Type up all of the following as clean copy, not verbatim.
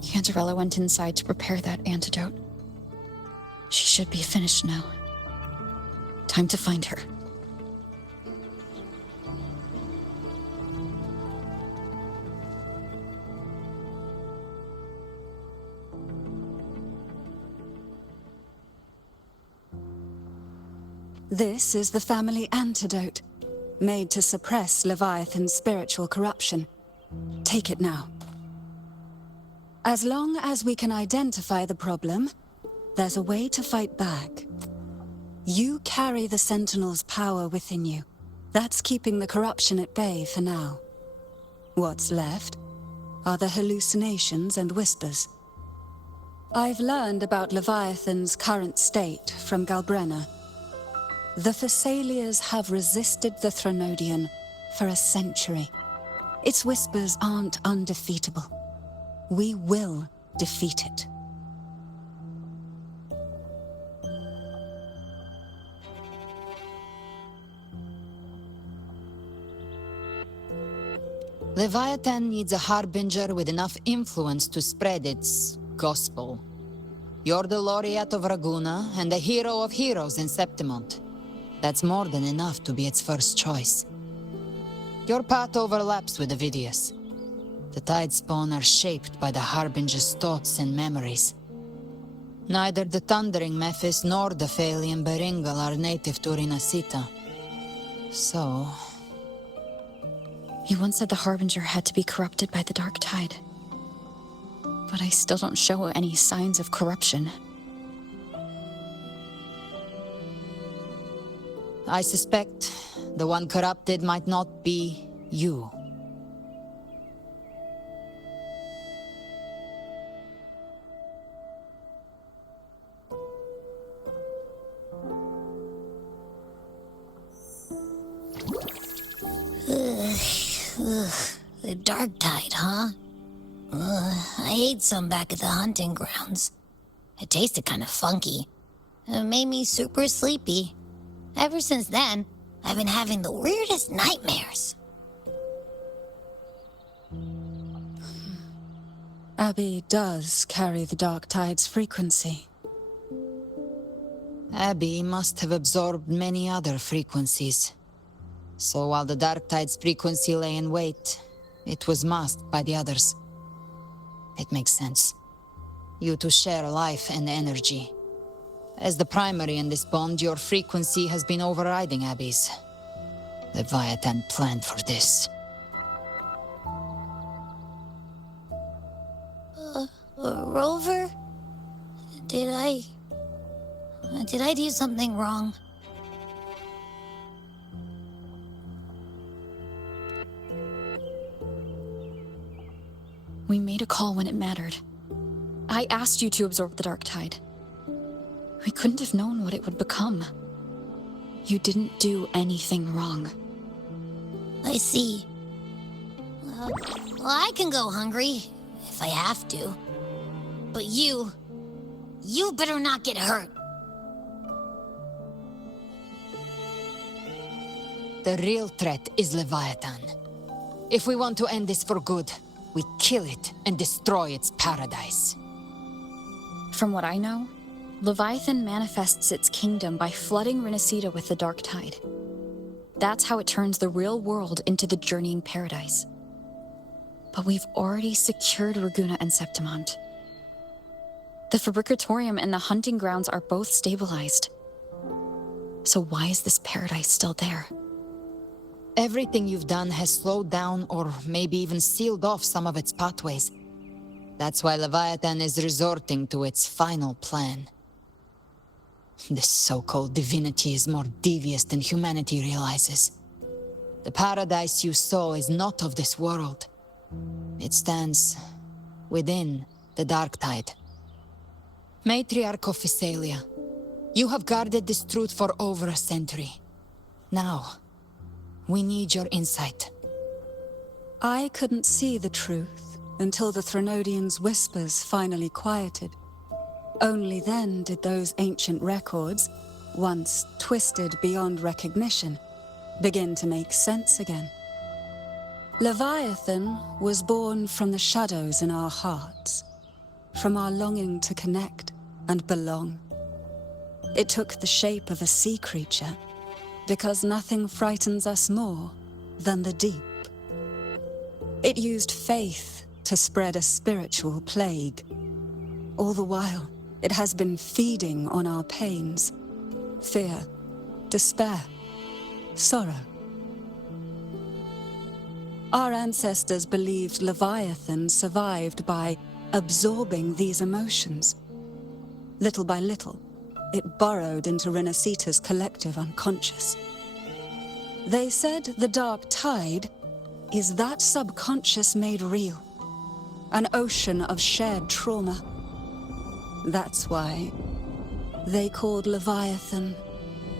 Cantarella went inside to prepare that antidote. She should be finished now. Time to find her. This is the family antidote, made to suppress Leviathan's spiritual corruption. Take it now. As long as we can identify the problem, there's a way to fight back. You carry the Sentinel's power within you. That's keeping the corruption at bay for now. What's left are the hallucinations and whispers. I've learned about Leviathan's current state from Galbrenna. The Thessalias have resisted the Threnodian for a century. Its whispers aren't undefeatable. We will defeat it. Leviathan needs a harbinger with enough influence to spread its gospel. You're the laureate of Raguna and the hero of heroes in Septimont. That's more than enough to be its first choice. Your path overlaps with Ovidius. The Tidespawn are shaped by the Harbinger's thoughts and memories. Neither the Thundering Mephis nor the Phalian Beringal are native to Rinascita. So... You once said the Harbinger had to be corrupted by the Dark Tide. But I still don't show any signs of corruption. I suspect the one corrupted might not be you. The Dark Tide, huh? I ate some back at the hunting grounds. It tasted kind of funky. It made me super sleepy. Ever since then, I've been having the weirdest nightmares. Abby does carry the Dark Tide's frequency. Abby must have absorbed many other frequencies. So while the Dark Tide's frequency lay in wait, it was masked by the others. It makes sense. You two share life and energy. As the primary in this bond, your frequency has been overriding Abby's. Leviathan planned for this. Rover? Did I do something wrong? We made a call when it mattered. I asked you to absorb the Dark Tide. We couldn't have known what it would become. You didn't do anything wrong. I see. Well, I can go hungry, if I have to. But you better not get hurt. The real threat is Leviathan. If we want to end this for good, we kill it and destroy its paradise. From what I know, Leviathan manifests its kingdom by flooding Rinascita with the Dark Tide. That's how it turns the real world into the journeying paradise. But we've already secured Raguna and Septimont. The Fabricatorium and the hunting grounds are both stabilized. So why is this paradise still there? Everything you've done has slowed down or maybe even sealed off some of its pathways. That's why Leviathan is resorting to its final plan. This so-called divinity is more devious than humanity realizes. The paradise you saw is not of this world. It stands within the Dark Tide. Matriarch of Physalia, you have guarded this truth for over a century. Now, we need your insight. I couldn't see the truth until the Threnodian's whispers finally quieted. Only then did those ancient records, once twisted beyond recognition, begin to make sense again. Leviathan was born from the shadows in our hearts. from our longing to connect and belong. It took the shape of a sea creature, because nothing frightens us more than the deep. It used faith to spread a spiritual plague. All the while, it has been feeding on our pains, fear, despair, sorrow. Our ancestors believed Leviathan survived by absorbing these emotions. Little by little, it burrowed into Rinascita's collective unconscious. They said the dark tide is that subconscious made real, an ocean of shared trauma. That's why they called Leviathan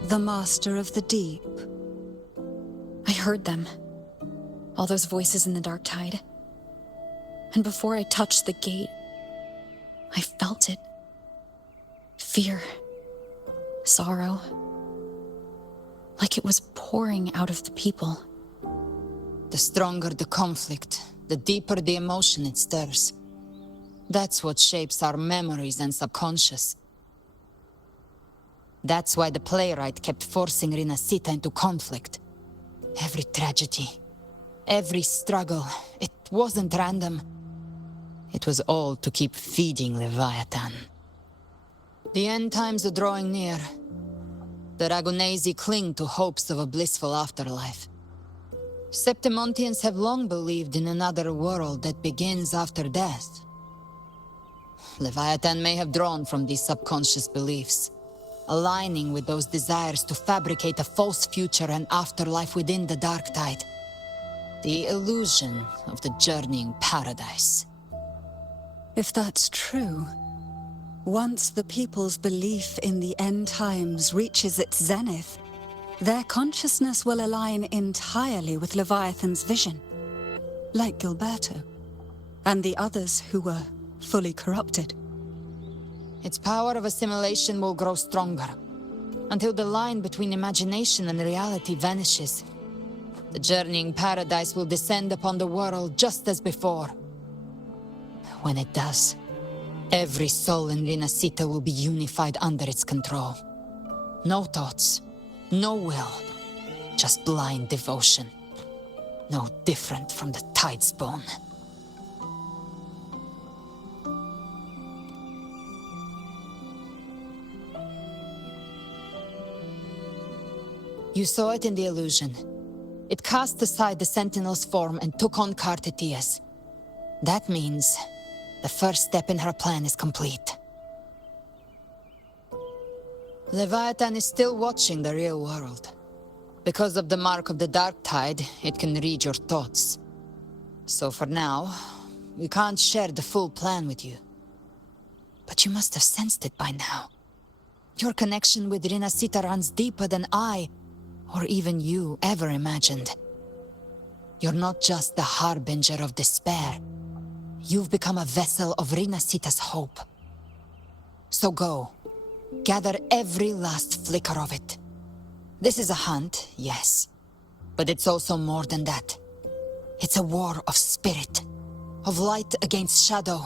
the Master of the Deep. I heard them. All those voices in the dark tide. And before I touched the gate, I felt it. Fear. Sorrow. Like it was pouring out of the people. The stronger the conflict, the deeper the emotion it stirs. That's what shapes our memories and subconscious. That's why the playwright kept forcing Rinascita into conflict. Every tragedy, every struggle, it wasn't random. It was all to keep feeding Leviathan. The end times are drawing near. The Ragunesi cling to hopes of a blissful afterlife. Septimontians have long believed in another world that begins after death. Leviathan may have drawn from these subconscious beliefs, aligning with those desires to fabricate a false future and afterlife within the dark tide. The illusion of the journeying paradise. If that's true, once the people's belief in the end times reaches its zenith, their consciousness will align entirely with Leviathan's vision, like Gilberto, and the others who were fully corrupted. Its power of assimilation will grow stronger, until the line between imagination and reality vanishes. The journeying paradise will descend upon the world just as before. When it does, every soul in Rinascita will be unified under its control. No thoughts, no will, just blind devotion. No different from the Tidespawn. You saw it in the illusion. It cast aside the Sentinel's form and took on Cartetias. That means the first step in her plan is complete. Leviathan is still watching the real world. Because of the mark of the dark tide, it can read your thoughts. So for now, we can't share the full plan with you. But you must have sensed it by now. Your connection with Rinascita runs deeper than I, or even you, ever imagined. You're not just the harbinger of despair. You've become a vessel of Rinascita's hope. So go. Gather every last flicker of it. This is a hunt, yes. But it's also more than that. It's a war of spirit. Of light against shadow.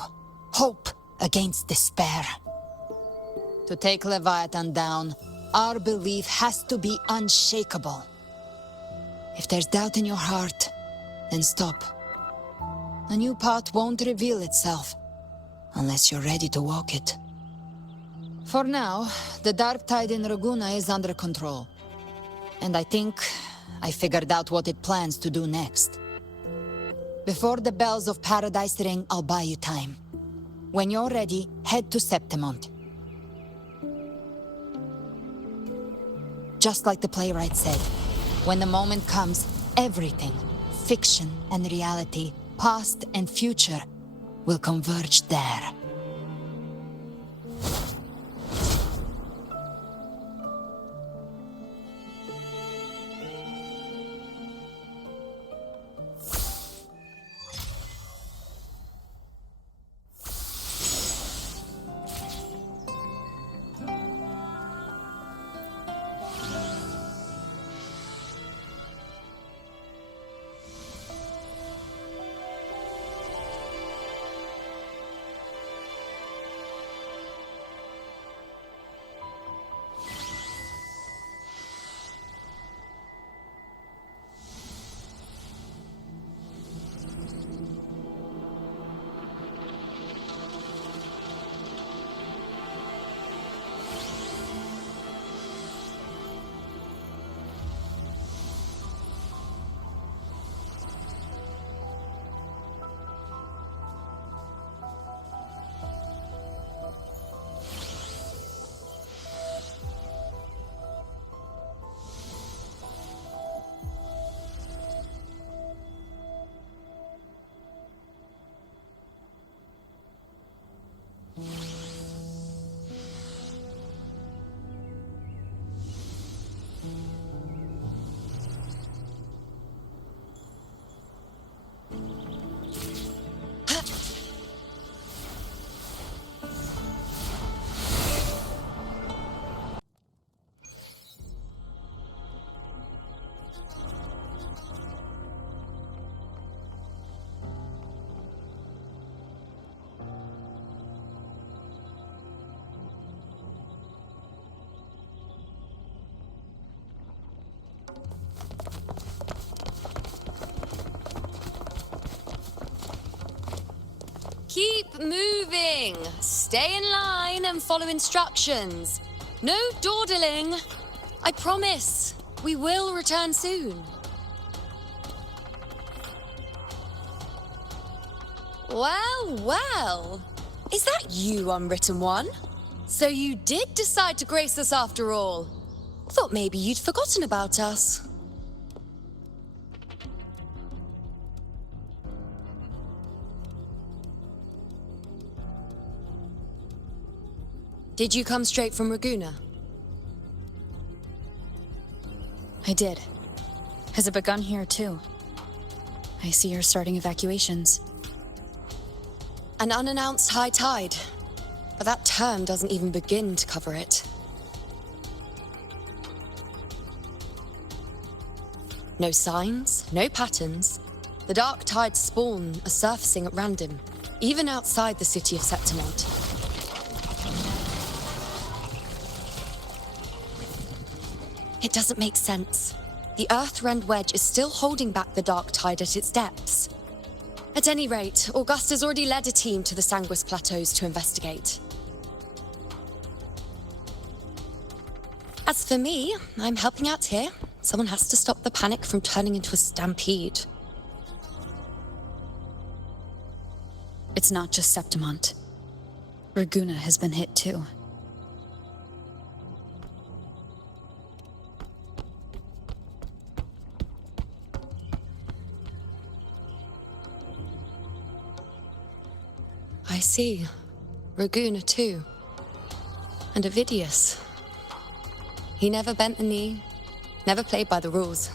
Hope against despair. To take Leviathan down, our belief has to be unshakable. If there's doubt in your heart, then stop. A new path won't reveal itself, unless you're ready to walk it. For now, the dark tide in Raguna is under control. And I think I figured out what it plans to do next. Before the bells of Paradise ring, I'll buy you time. When you're ready, head to Septimont. Just like the playwright said, when the moment comes, everything, fiction and reality, past and future, will converge there. Keep moving. Stay in line and follow instructions. No dawdling. I promise, we will return soon. Well, well. Is that you, Unwritten One? So you did decide to grace us after all. Thought maybe you'd forgotten about us. Did you come straight from Raguna? I did. Has it begun here, too? I see you're starting evacuations. An unannounced high tide. But that term doesn't even begin to cover it. No signs, no patterns. The dark tide's spawn are surfacing at random, even outside the city of Septimont. It doesn't make sense. The Earth-rend wedge is still holding back the dark tide at its depths. At any rate, Augusta's already led a team to the Sanguis Plateaus to investigate. As for me, I'm helping out here. Someone has to stop the panic from turning into a stampede. It's not just Septimont. Raguna has been hit too. I see. Raguna too. And Ovidius. He never bent the knee, never played by the rules.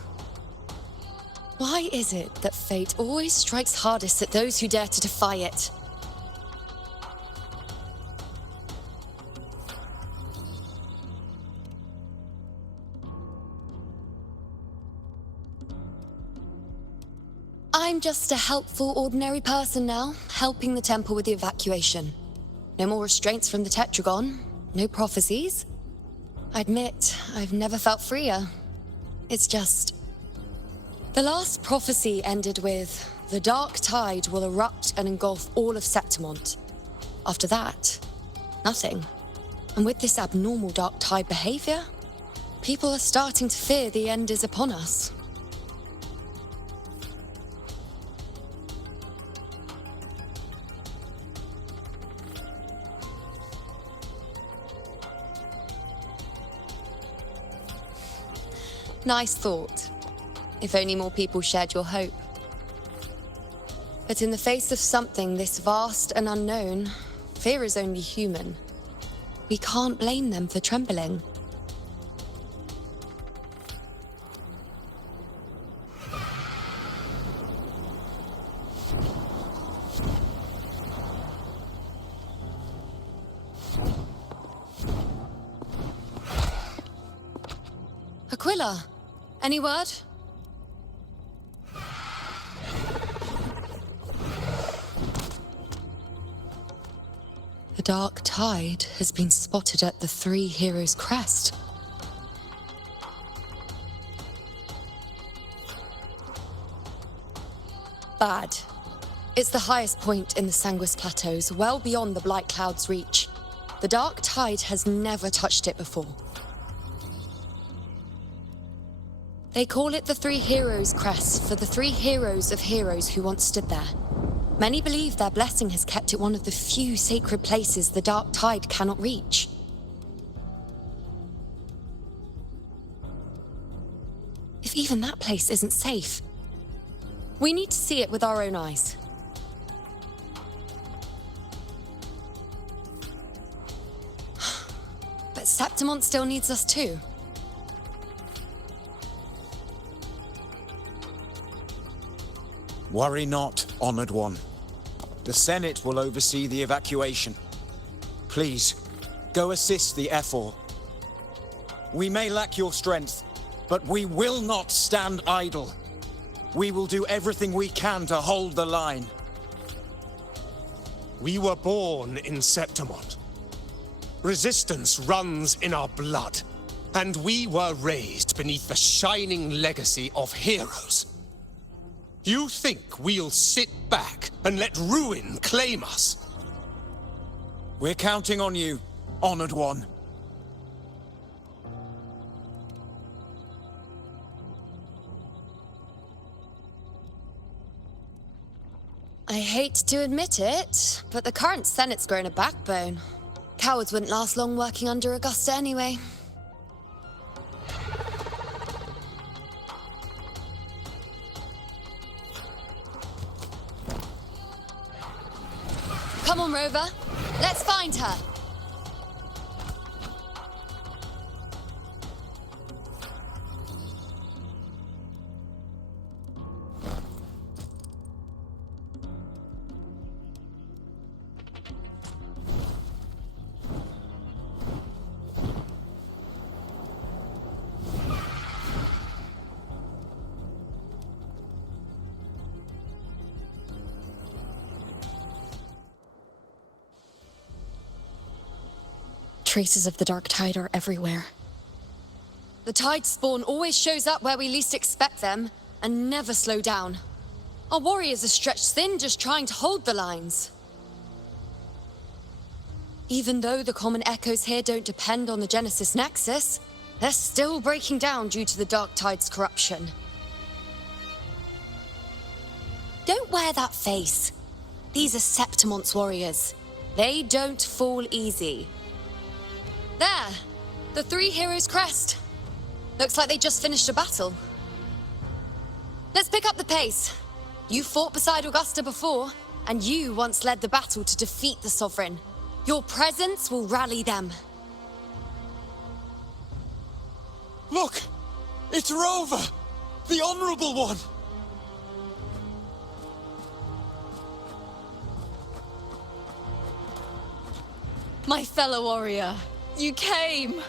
Why is it that fate always strikes hardest at those who dare to defy it? I'm just a helpful, ordinary person now, helping the temple with the evacuation. No more restraints from the Tetragon, no prophecies. I admit, I've never felt freer. It's just... The last prophecy ended with, the dark tide will erupt and engulf all of Septimont. After that, nothing. And with this abnormal dark tide behavior, people are starting to fear the end is upon us. Nice thought. If only more people shared your hope. But in the face of something this vast and unknown, fear is only human. We can't blame them for trembling. Aquila, any word? The dark tide has been spotted at the Three Heroes' Crest. Bad. It's the highest point in the Sanguis Plateaus, well beyond the Blight Cloud's reach. The dark tide has never touched it before. They call it the Three Heroes' Crest for the three heroes of heroes who once stood there. Many believe their blessing has kept it one of the few sacred places the dark tide cannot reach. If even that place isn't safe, we need to see it with our own eyes. But Septimont still needs us too. Worry not, Honored One. The Senate will oversee the evacuation. Please, go assist the Ephor. We may lack your strength, but we will not stand idle. We will do everything we can to hold the line. We were born in Septimont. Resistance runs in our blood, and we were raised beneath the shining legacy of heroes. You think we'll sit back and let ruin claim us? We're counting on you, Honored One. I hate to admit it, but the current Senate's grown a backbone. Cowards wouldn't last long working under Augusta anyway. Come on, Rover. Let's find her. Traces of the dark tide are everywhere. The tide spawn always shows up where we least expect them, and never slow down. Our warriors are stretched thin just trying to hold the lines. Even though the common echoes here don't depend on the Genesis Nexus, they're still breaking down due to the dark tide's corruption. Don't wear that face. These are Septimon's warriors. They don't fall easy. There! The three heroes' crest. Looks like they just finished a battle. Let's pick up the pace. You fought beside Augusta before, and you once led the battle to defeat the Sovereign. Your presence will rally them. Look! It's Rover! The Honorable One! My fellow warrior, you came!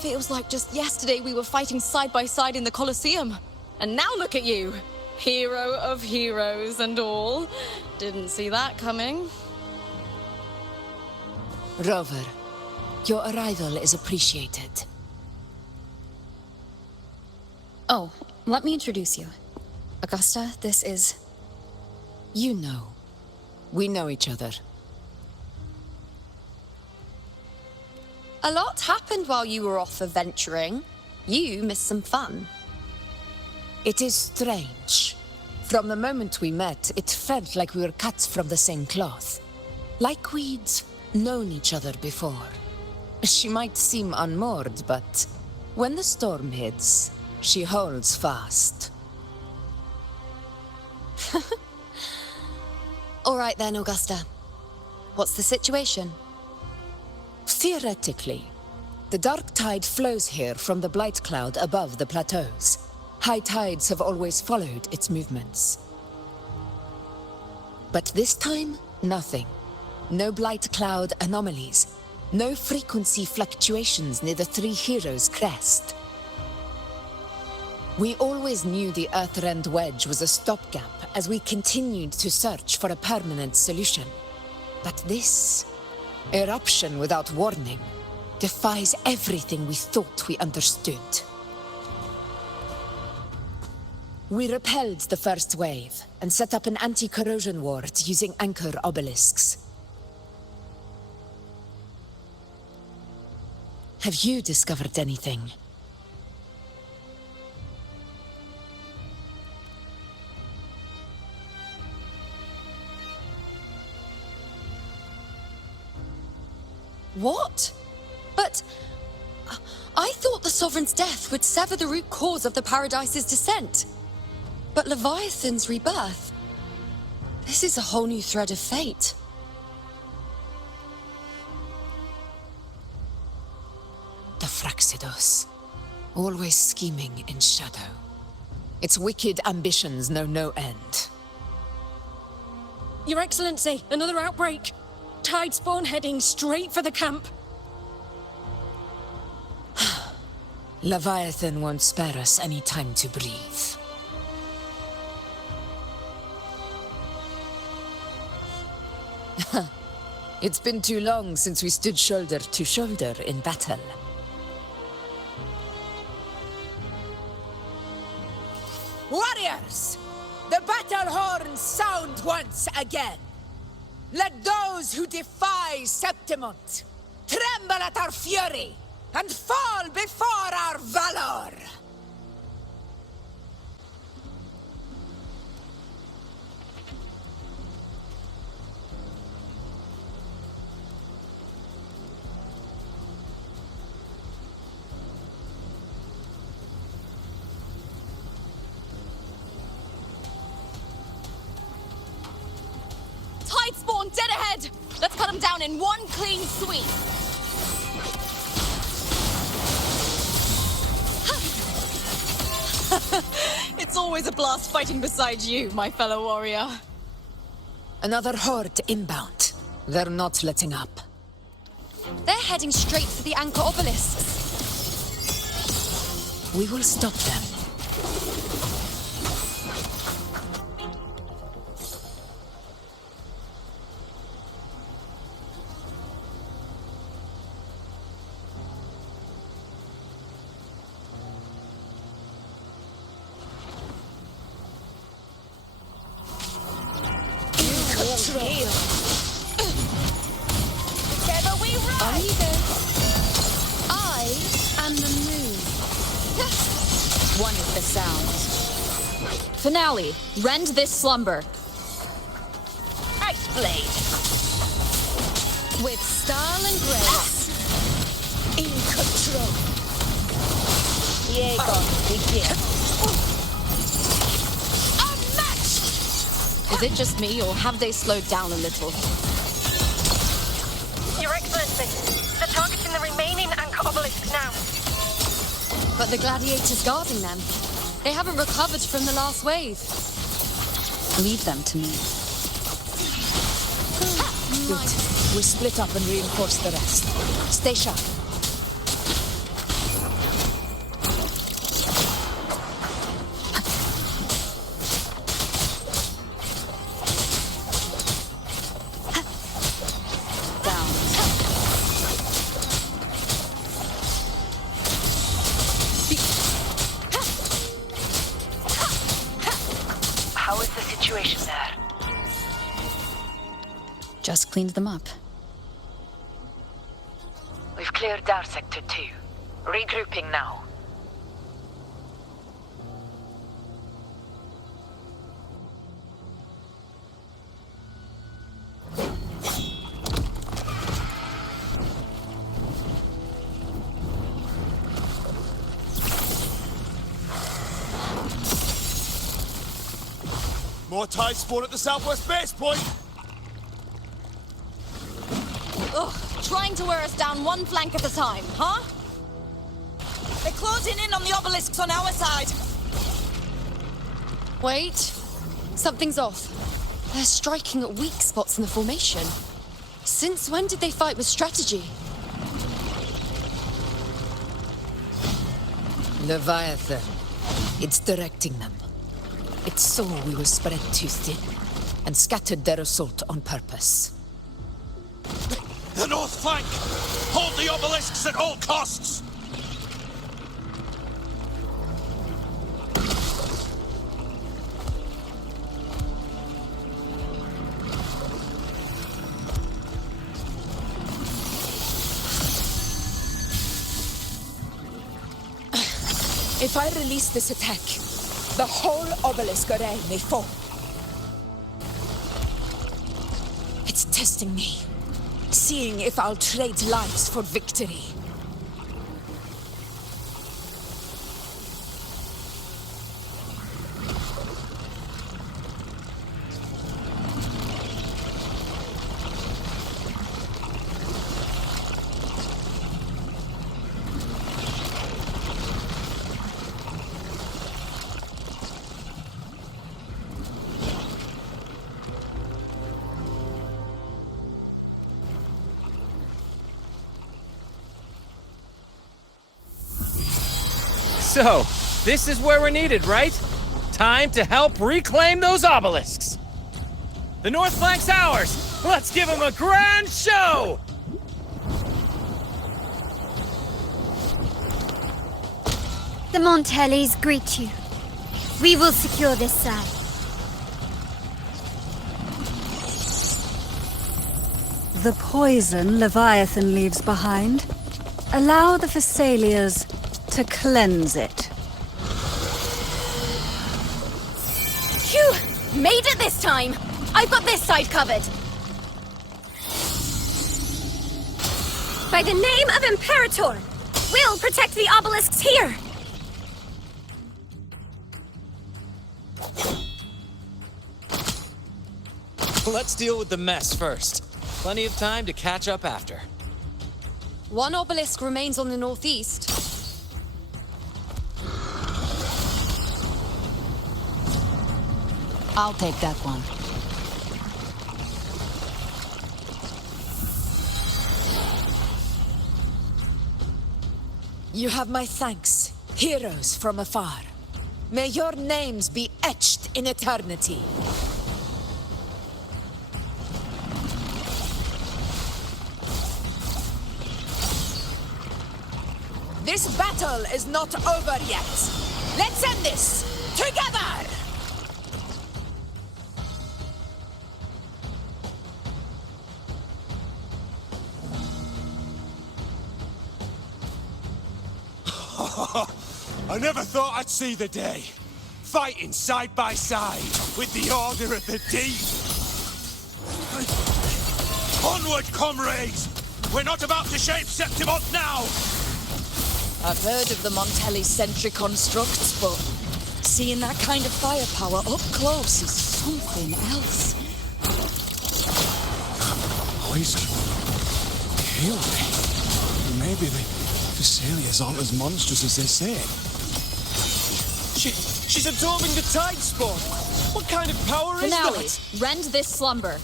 Feels like just yesterday we were fighting side by side in the Colosseum. And now look at you! Hero of heroes and all. Didn't see that coming. Rover, your arrival is appreciated. Oh, let me introduce you. Augusta, this is... You know. We know each other. A lot happened while you were off adventuring. You missed some fun. It is strange. From the moment we met, it felt like we were cut from the same cloth. Like we'd known each other before. She might seem unmoored, but when the storm hits, she holds fast. All right then, Augusta. What's the situation? Theoretically, the dark tide flows here from the blight cloud above the plateaus. High tides have always followed its movements. But this time, nothing. No blight cloud anomalies. No frequency fluctuations near the Three Heroes' crest. We always knew the Earthrend Wedge was a stopgap as we continued to search for a permanent solution. But this eruption without warning defies everything we thought we understood. We repelled the first wave and set up an anti-corrosion ward using anchor obelisks. Have you discovered anything? What? But... I thought the Sovereign's death would sever the root cause of the Paradise's descent. But Leviathan's rebirth... This is a whole new thread of fate. The Fraxidos. Always scheming in shadow. Its wicked ambitions know no end. Your Excellency, another outbreak! Tide spawn heading straight for the camp. Leviathan won't spare us any time to breathe. It's been too long since we stood shoulder to shoulder in battle. Warriors! The battle horns sound once again. Let those who defy Septimont tremble at our fury and fall before our valor! Tide spawn dead ahead! Let's cut them down in one clean sweep! It's always a blast fighting beside you, my fellow warrior. Another horde inbound. They're not letting up. They're heading straight for the anchor obelisks. We will stop them. Together we rise! I am the moon. One is the sound. Finale. Rend this slumber. Ice blade! With style and grace. In control. Yeagon, begin. Is it just me, or have they slowed down a little? Your Excellency, they're targeting the remaining anchor obelisks now. But the gladiators guarding them, they haven't recovered from the last wave. Leave them to me. Good. We split up and reinforce the rest. Stay sharp. How is the situation there? Just cleaned them up. We've cleared our sector too. Regrouping now. More tide spawn at the southwest base point! Ugh, trying to wear us down one flank at a time, huh? They're closing in on the obelisks on our side. Wait. Something's off. They're striking at weak spots in the formation. Since when did they fight with strategy? Leviathan. It's directing them. It saw we were spread too thin, and scattered their assault on purpose. The north flank! Hold the obelisks at all costs! If I release this attack, the whole obelisk array may fall. It's testing me, seeing if I'll trade lives for victory. So, this is where we're needed, right? Time to help reclaim those obelisks. The north flank's ours. Let's give them a grand show! The Montellys greet you. We will secure this side. the poison Leviathan leaves behind, allow the Thessalias to cleanse it. Phew! Made it this time! I've got this side covered! By the name of Imperator, we'll protect the obelisks here! Let's deal with the mess first. Plenty of time to catch up after. One obelisk remains on the northeast. I'll take that one. You have my thanks, heroes from afar. May your names be etched in eternity. This battle is not over yet. Let's end this together! I never thought I'd see the day. Fighting side by side with the Order of the Deep. Onward, comrades! We're not about to shape Septimont now! I've heard of the Montelli sentry constructs, but seeing that kind of firepower up close is something else. Poison. Kill me. Maybe the Thessalias aren't as monstrous as they say. She's absorbing the tide spawn! What kind of power is Finale, that? rend this slumber.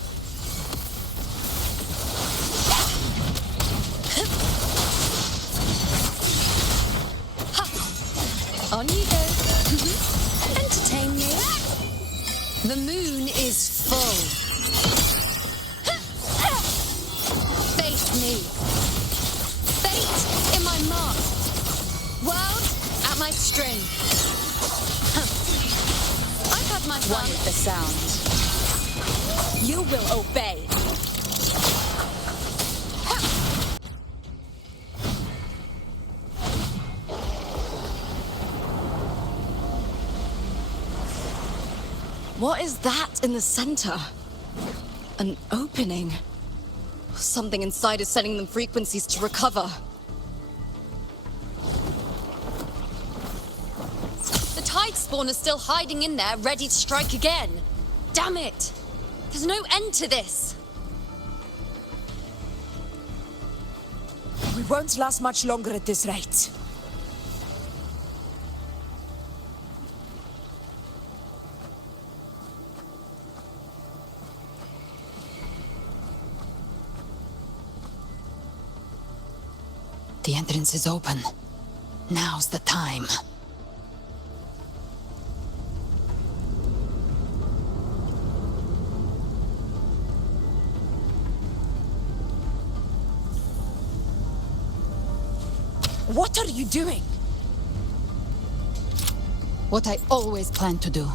On you go. Entertain me. The moon is full. Face me. Fate in my mark. World at my string. I've had my fun. One with the sound. You will obey. What is that in the center? An opening. Something inside is sending them frequencies to recover. The tide spawn is still hiding in there, ready to strike again. Damn it! There's no end to this. We won't last much longer at this rate. The entrance is open. Now's the time. What are you doing? What I always planned to do.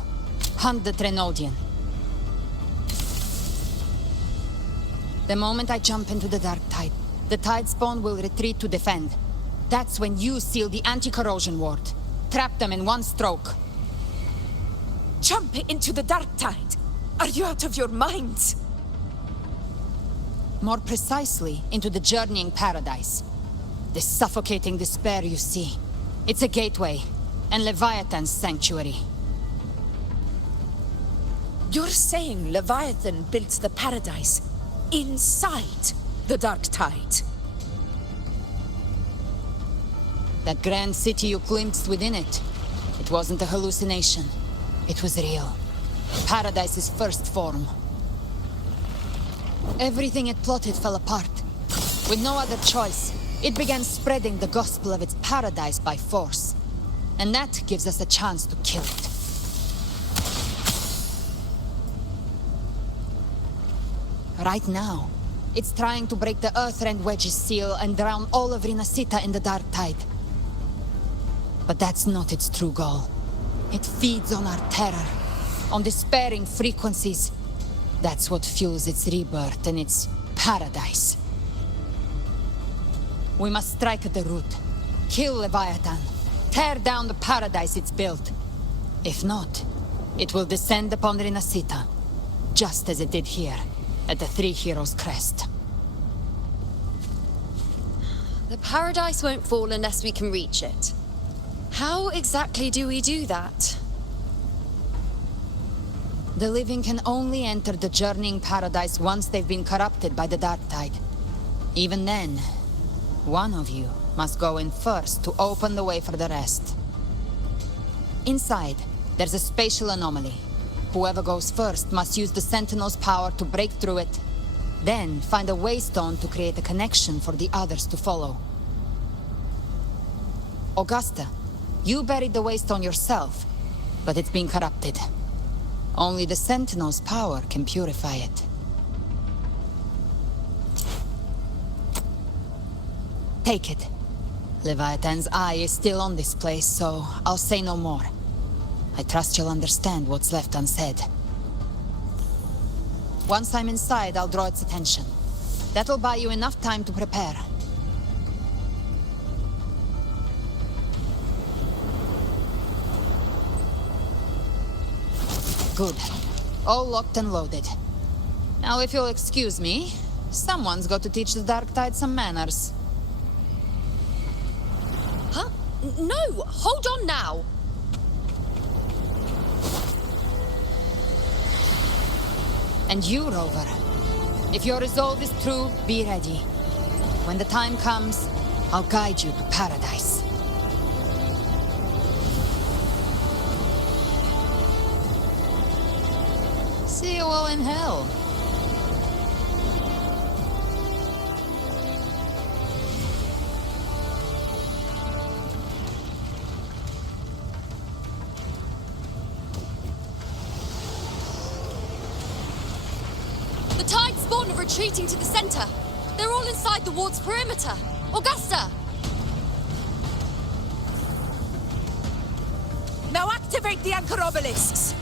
Hunt the Trenodian. The moment I jump into the dark tide, the tide spawn will retreat to defend. That's when you seal the anti-corrosion ward. Trap them in one stroke. Jump into the dark tide! Are you out of your minds? More precisely, into the journeying paradise. The suffocating despair you see. It's a gateway, and Leviathan's sanctuary. You're saying Leviathan built the paradise inside the dark tide? That grand city you glimpsed within it, it wasn't a hallucination. It was real. Paradise's first form. Everything it plotted fell apart. With no other choice, it began spreading the gospel of its paradise by force. And that gives us a chance to kill it. Right now, it's trying to break the Earthrend Wedge's seal and drown all of Rinascita in the dark tide. But that's not its true goal. It feeds on our terror, on despairing frequencies. That's what fuels its rebirth and its paradise. We must strike at the root. Kill Leviathan. Tear down the paradise it's built. If not, it will descend upon Rinascita, just as it did here, at the Three Heroes' Crest. The paradise won't fall unless we can reach it. How exactly do we do that? The living can only enter the journeying paradise once they've been corrupted by the dark tide. Even then, one of you must go in first to open the way for the rest. Inside, there's a spatial anomaly. Whoever goes first must use the Sentinel's power to break through it, then find a waystone to create a connection for the others to follow. Augusta, you buried the waystone yourself, but it's been corrupted. Only the Sentinel's power can purify it. Take it. Leviathan's eye is still on this place, so I'll say no more. I trust you'll understand what's left unsaid. Once I'm inside, I'll draw its attention. That'll buy you enough time to prepare. Good. All locked and loaded. Now, if you'll excuse me, someone's got to teach the Dark Tide some manners. Huh? No! Hold on now! And you, Rover. If your resolve is true, be ready. When the time comes, I'll guide you to paradise. See you all in hell. The Tide spawn are retreating to the center. They're all inside the ward's perimeter. Augusta! Now activate the anchor obelisks!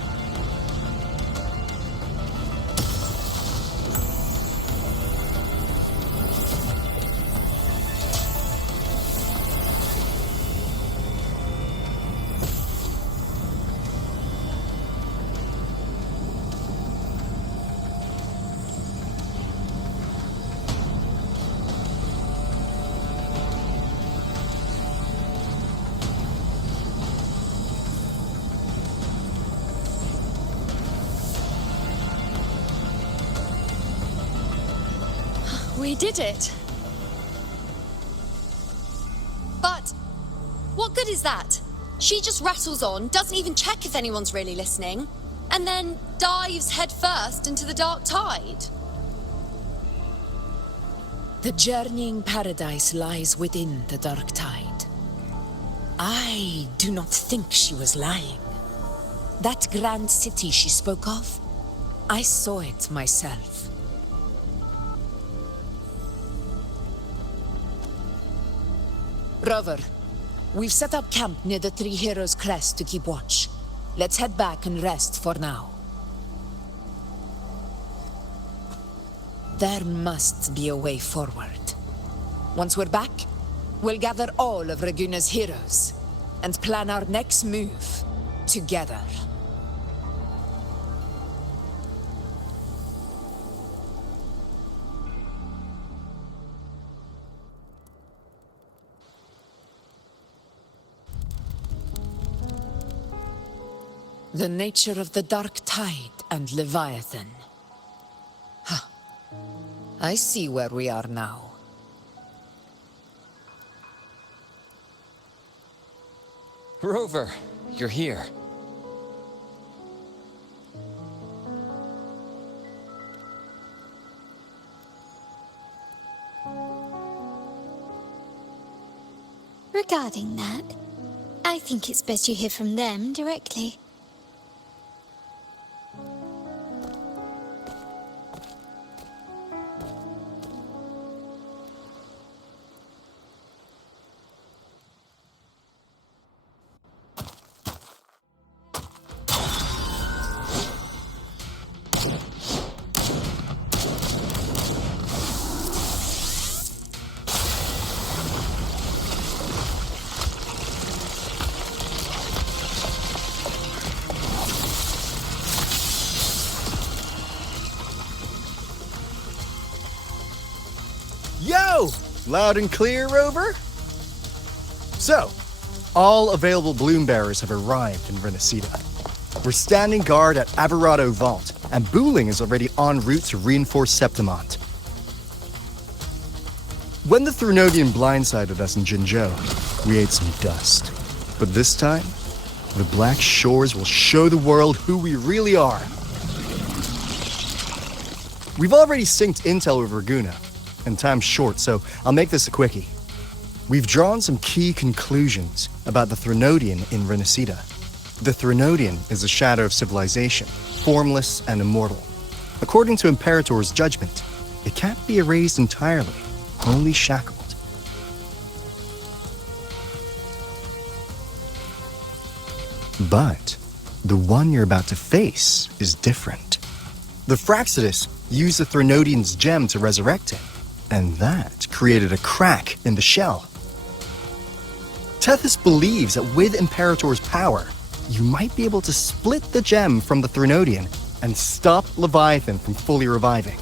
We did it. But what good is that? She just rattles on, doesn't even check if anyone's really listening, and then dives headfirst into the dark tide. The journeying paradise lies within the dark tide. I do not think she was lying. That grand city she spoke of, I saw it myself. Rover, we've set up camp near the Three Heroes' Crest to keep watch. Let's head back and rest for now. There must be a way forward. Once we're back, we'll gather all of Raguna's heroes and plan our next move together. The nature of the dark tide and Leviathan. Huh. I see where we are now. Rover, you're here. Regarding that, I think it's best you hear from them directly. Yo! Loud and clear, Rover? So, all available bloom bearers have arrived in Rinascita. We're standing guard at Aberrado Vault, and Booling is already en route to reinforce Septimont. When the Threnodian blindsided us in Jinzhou, we ate some dust. But this time, the Black Shores will show the world who we really are. We've already synced intel with Raguna, and time's short, so I'll make this a quickie. We've drawn some key conclusions about the Threnodian in Rinascita. The Threnodian is a shadow of civilization, formless and immortal. According to Imperator's judgment, it can't be erased entirely, only shackled. But the one you're about to face is different. The Fraxidus used the Threnodian's gem to resurrect him, and that created a crack in the shell. Tethys believes that with Imperator's power, you might be able to split the gem from the Threnodian and stop Leviathan from fully reviving.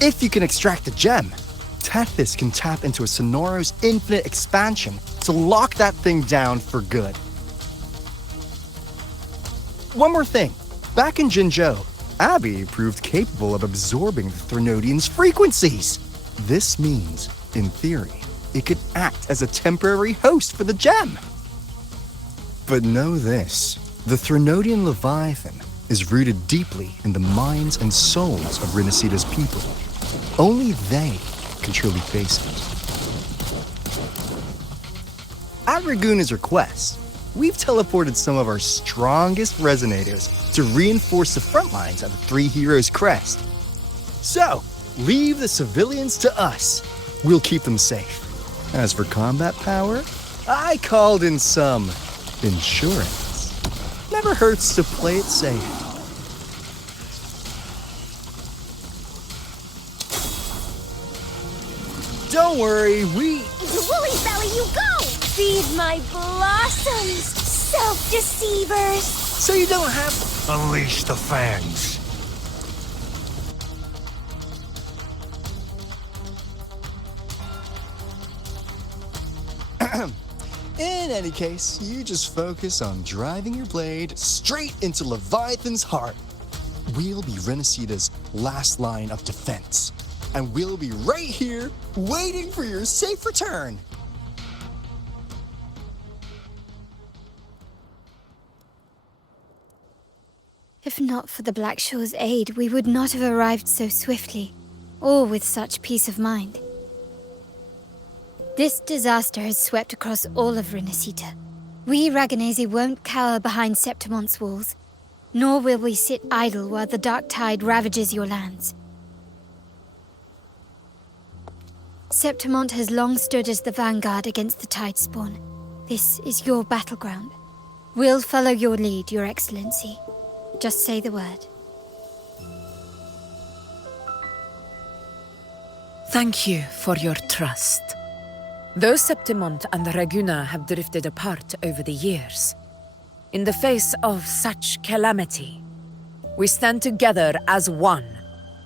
If you can extract the gem, Tethys can tap into a Sonoro's infinite expansion to lock that thing down for good. One more thing. Back in Jinzhou, Abby proved capable of absorbing the Threnodian's frequencies. This means, in theory, it could act as a temporary host for the gem. But know this, the Threnodian Leviathan is rooted deeply in the minds and souls of Rinascita's people. Only they can truly face it. At Raguna's request, we've teleported some of our strongest resonators to reinforce the front lines at the Three Heroes Crest. So, leave the civilians to us. We'll keep them safe. As for combat power, I called in some insurance. Never hurts to play it safe. Don't worry, Woolly belly, you go! Feed my blossoms, self-deceivers! So you don't have... Unleash the fangs. In any case, you just focus on driving your blade straight into Leviathan's heart. We'll be Rinascita's last line of defense. And we'll be right here, waiting for your safe return. If not for the Black Shore's aid, we would not have arrived so swiftly, or with such peace of mind. This disaster has swept across all of Rinascita. We Raganesi won't cower behind Septimont's walls, nor will we sit idle while the dark tide ravages your lands. Septimont has long stood as the vanguard against the tide spawn. This is your battleground. We'll follow your lead, Your Excellency. Just say the word. Thank you for your trust. Though Septimont and Raguna have drifted apart over the years, in the face of such calamity, we stand together as one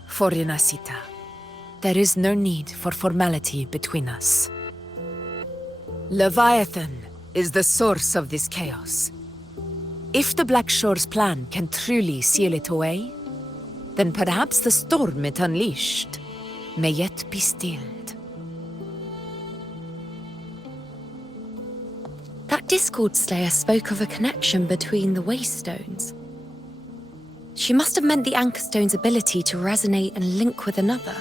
for Rinascita. There is no need for formality between us. Leviathan is the source of this chaos. If the Black Shore's plan can truly seal it away, then perhaps the storm it unleashed may yet be stilled. That Discord Slayer spoke of a connection between the Waystones. She must have meant the Anchor Stone's ability to resonate and link with another.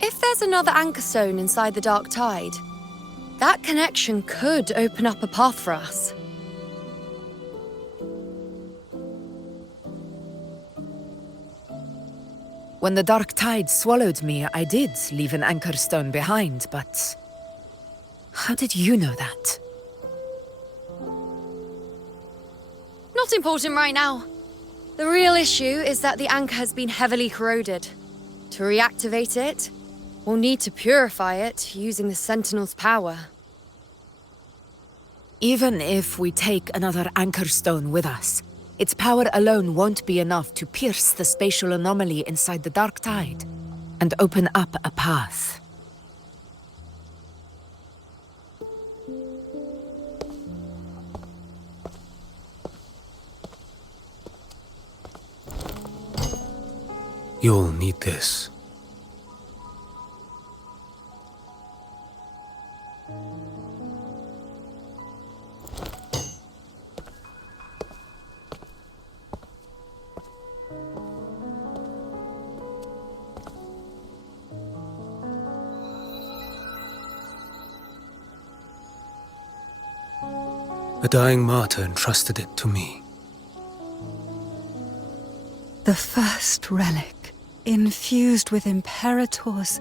If there's another Anchor Stone inside the Dark Tide, that connection could open up a path for us. When the Dark Tide swallowed me, I did leave an Anchor Stone behind, but... how did you know that? Not important right now. The real issue is that the anchor has been heavily corroded. To reactivate it, we'll need to purify it using the Sentinel's power. Even if we take another anchor stone with us, its power alone won't be enough to pierce the spatial anomaly inside the Dark Tide and open up a path. You'll need this. A dying martyr entrusted it to me. The first relic, infused with Imperator's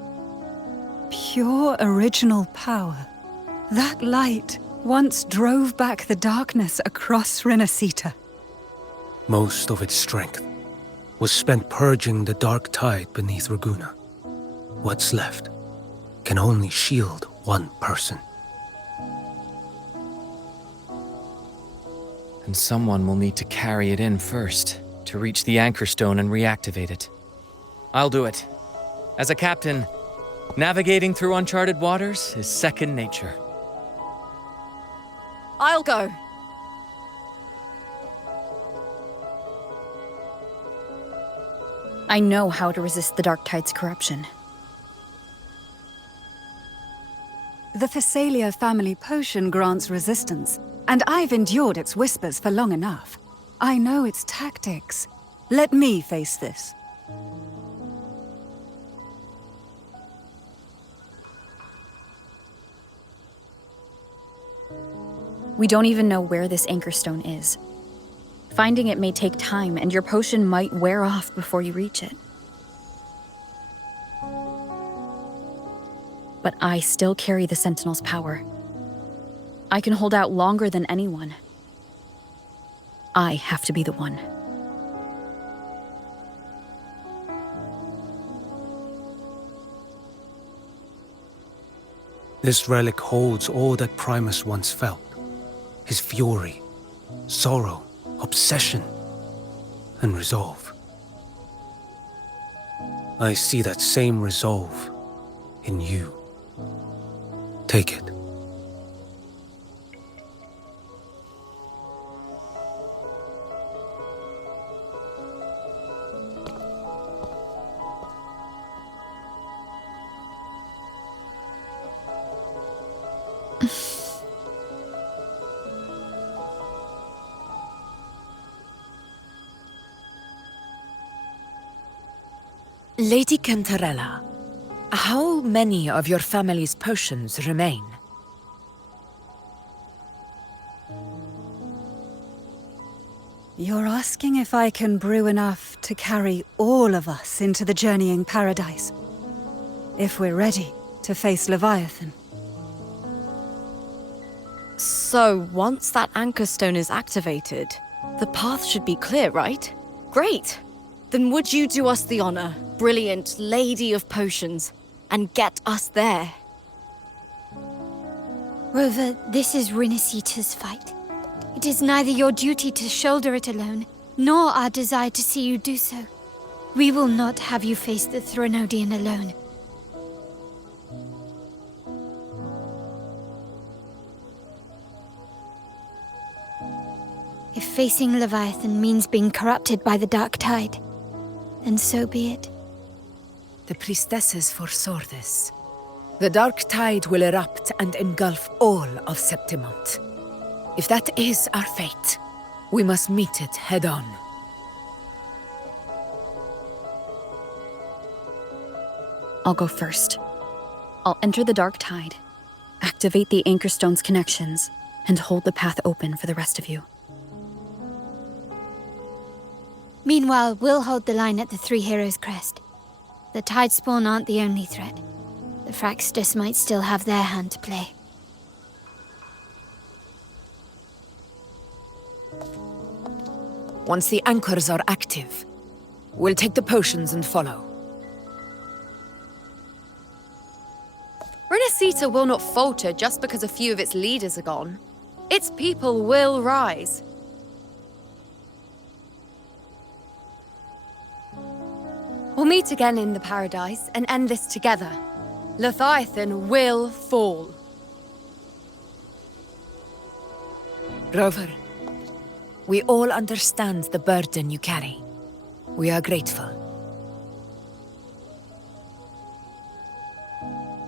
pure original power. That light once drove back the darkness across Rinascita. Most of its strength was spent purging the dark tide beneath Raguna. What's left can only shield one person. And someone will need to carry it in first, to reach the anchor stone and reactivate it. I'll do it. As a captain, navigating through uncharted waters is second nature. I'll go. I know how to resist the Dark Tide's corruption. The Thessalia family potion grants resistance, and I've endured its whispers for long enough. I know its tactics. Let me face this. We don't even know where this anchor stone is. Finding it may take time, and your potion might wear off before you reach it. But I still carry the Sentinel's power. I can hold out longer than anyone. I have to be the one. This relic holds all that Primus once felt. His fury, sorrow, obsession, and resolve. I see that same resolve in you. Take it. Lady Cantarella, how many of your family's potions remain? You're asking if I can brew enough to carry all of us into the journeying paradise. If we're ready to face Leviathan. So, once that anchor stone is activated, the path should be clear, right? Great! Then would you do us the honor, brilliant Lady of Potions, and get us there? Rover, this is Rinascita's fight. It is neither your duty to shoulder it alone, nor our desire to see you do so. We will not have you face the Threnodian alone. If facing Leviathan means being corrupted by the Dark Tide, then so be it. The priestesses foresaw this. The Dark Tide will erupt and engulf all of Septimont. If that is our fate, we must meet it head-on. I'll go first. I'll enter the Dark Tide, activate the Anchor Stone's connections, and hold the path open for the rest of you. Meanwhile, we'll hold the line at the Three Heroes Crest. The Tidespawn aren't the only threat. The Fraxtus might still have their hand to play. Once the anchors are active, we'll take the potions and follow. Rinascita will not falter just because a few of its leaders are gone. Its people will rise. We'll meet again in the Paradise and end this together. Leviathan will fall. Rover, we all understand the burden you carry. We are grateful.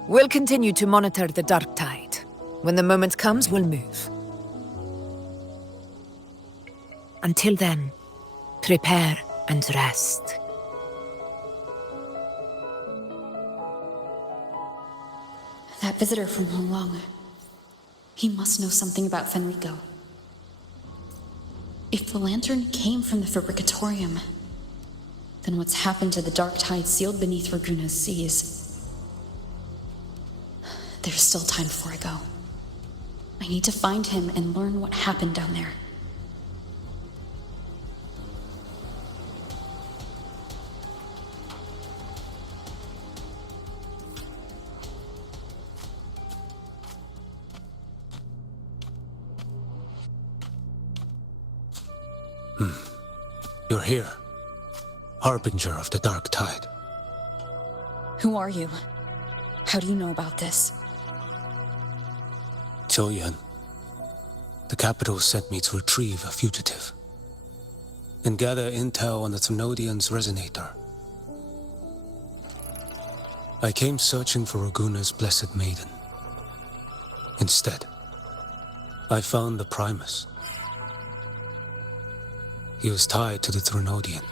We'll continue to monitor the dark tide. When the moment comes, we'll move. Until then, prepare and rest. That visitor from Honglong. He must know something about Fenrico. If the lantern came from the Fabricatorium, then what's happened to the dark tide sealed beneath Raguna's seas? There's still time before I go. I need to find him and learn what happened down there. You're here, harbinger of the dark tide. Who are you? How do you know about this? Choyan. The capital sent me to retrieve a fugitive and gather intel on the Thenodian's resonator. I came searching for Raguna's blessed maiden. Instead, I found the Primus. He was tied to the Thenodian,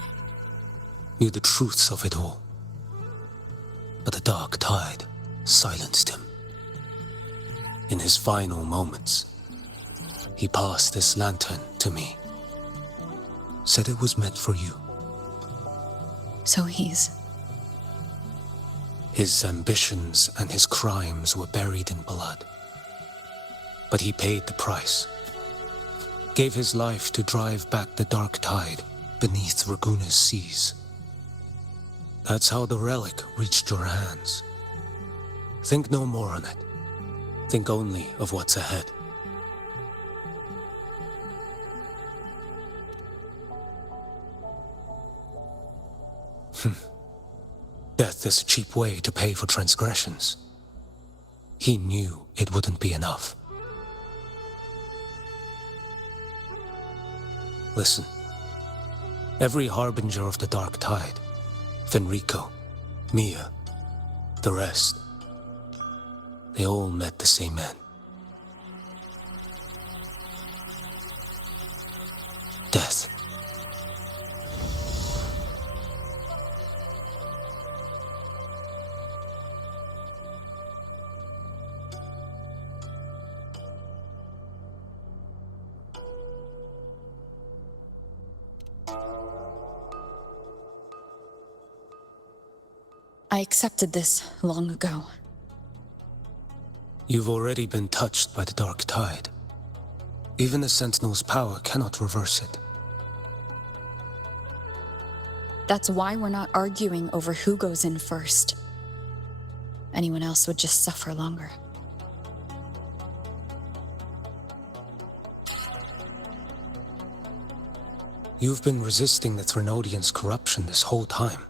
knew the truths of it all. But the dark tide silenced him. In his final moments, he passed this lantern to me. Said it was meant for you. So he's... His ambitions and his crimes were buried in blood. But he paid the price. Gave his life to drive back the dark tide beneath Raguna's seas. That's how the relic reached your hands. Think no more on it. Think only of what's ahead. Death is a cheap way to pay for transgressions. He knew it wouldn't be enough. Listen. Every harbinger of the dark tide, Fenrico, Mia, the rest, they all met the same end. Death. I accepted this long ago. You've already been touched by the dark tide. Even the Sentinel's power cannot reverse it. That's why we're not arguing over who goes in first. Anyone else would just suffer longer. You've been resisting the Thenodian's corruption this whole time.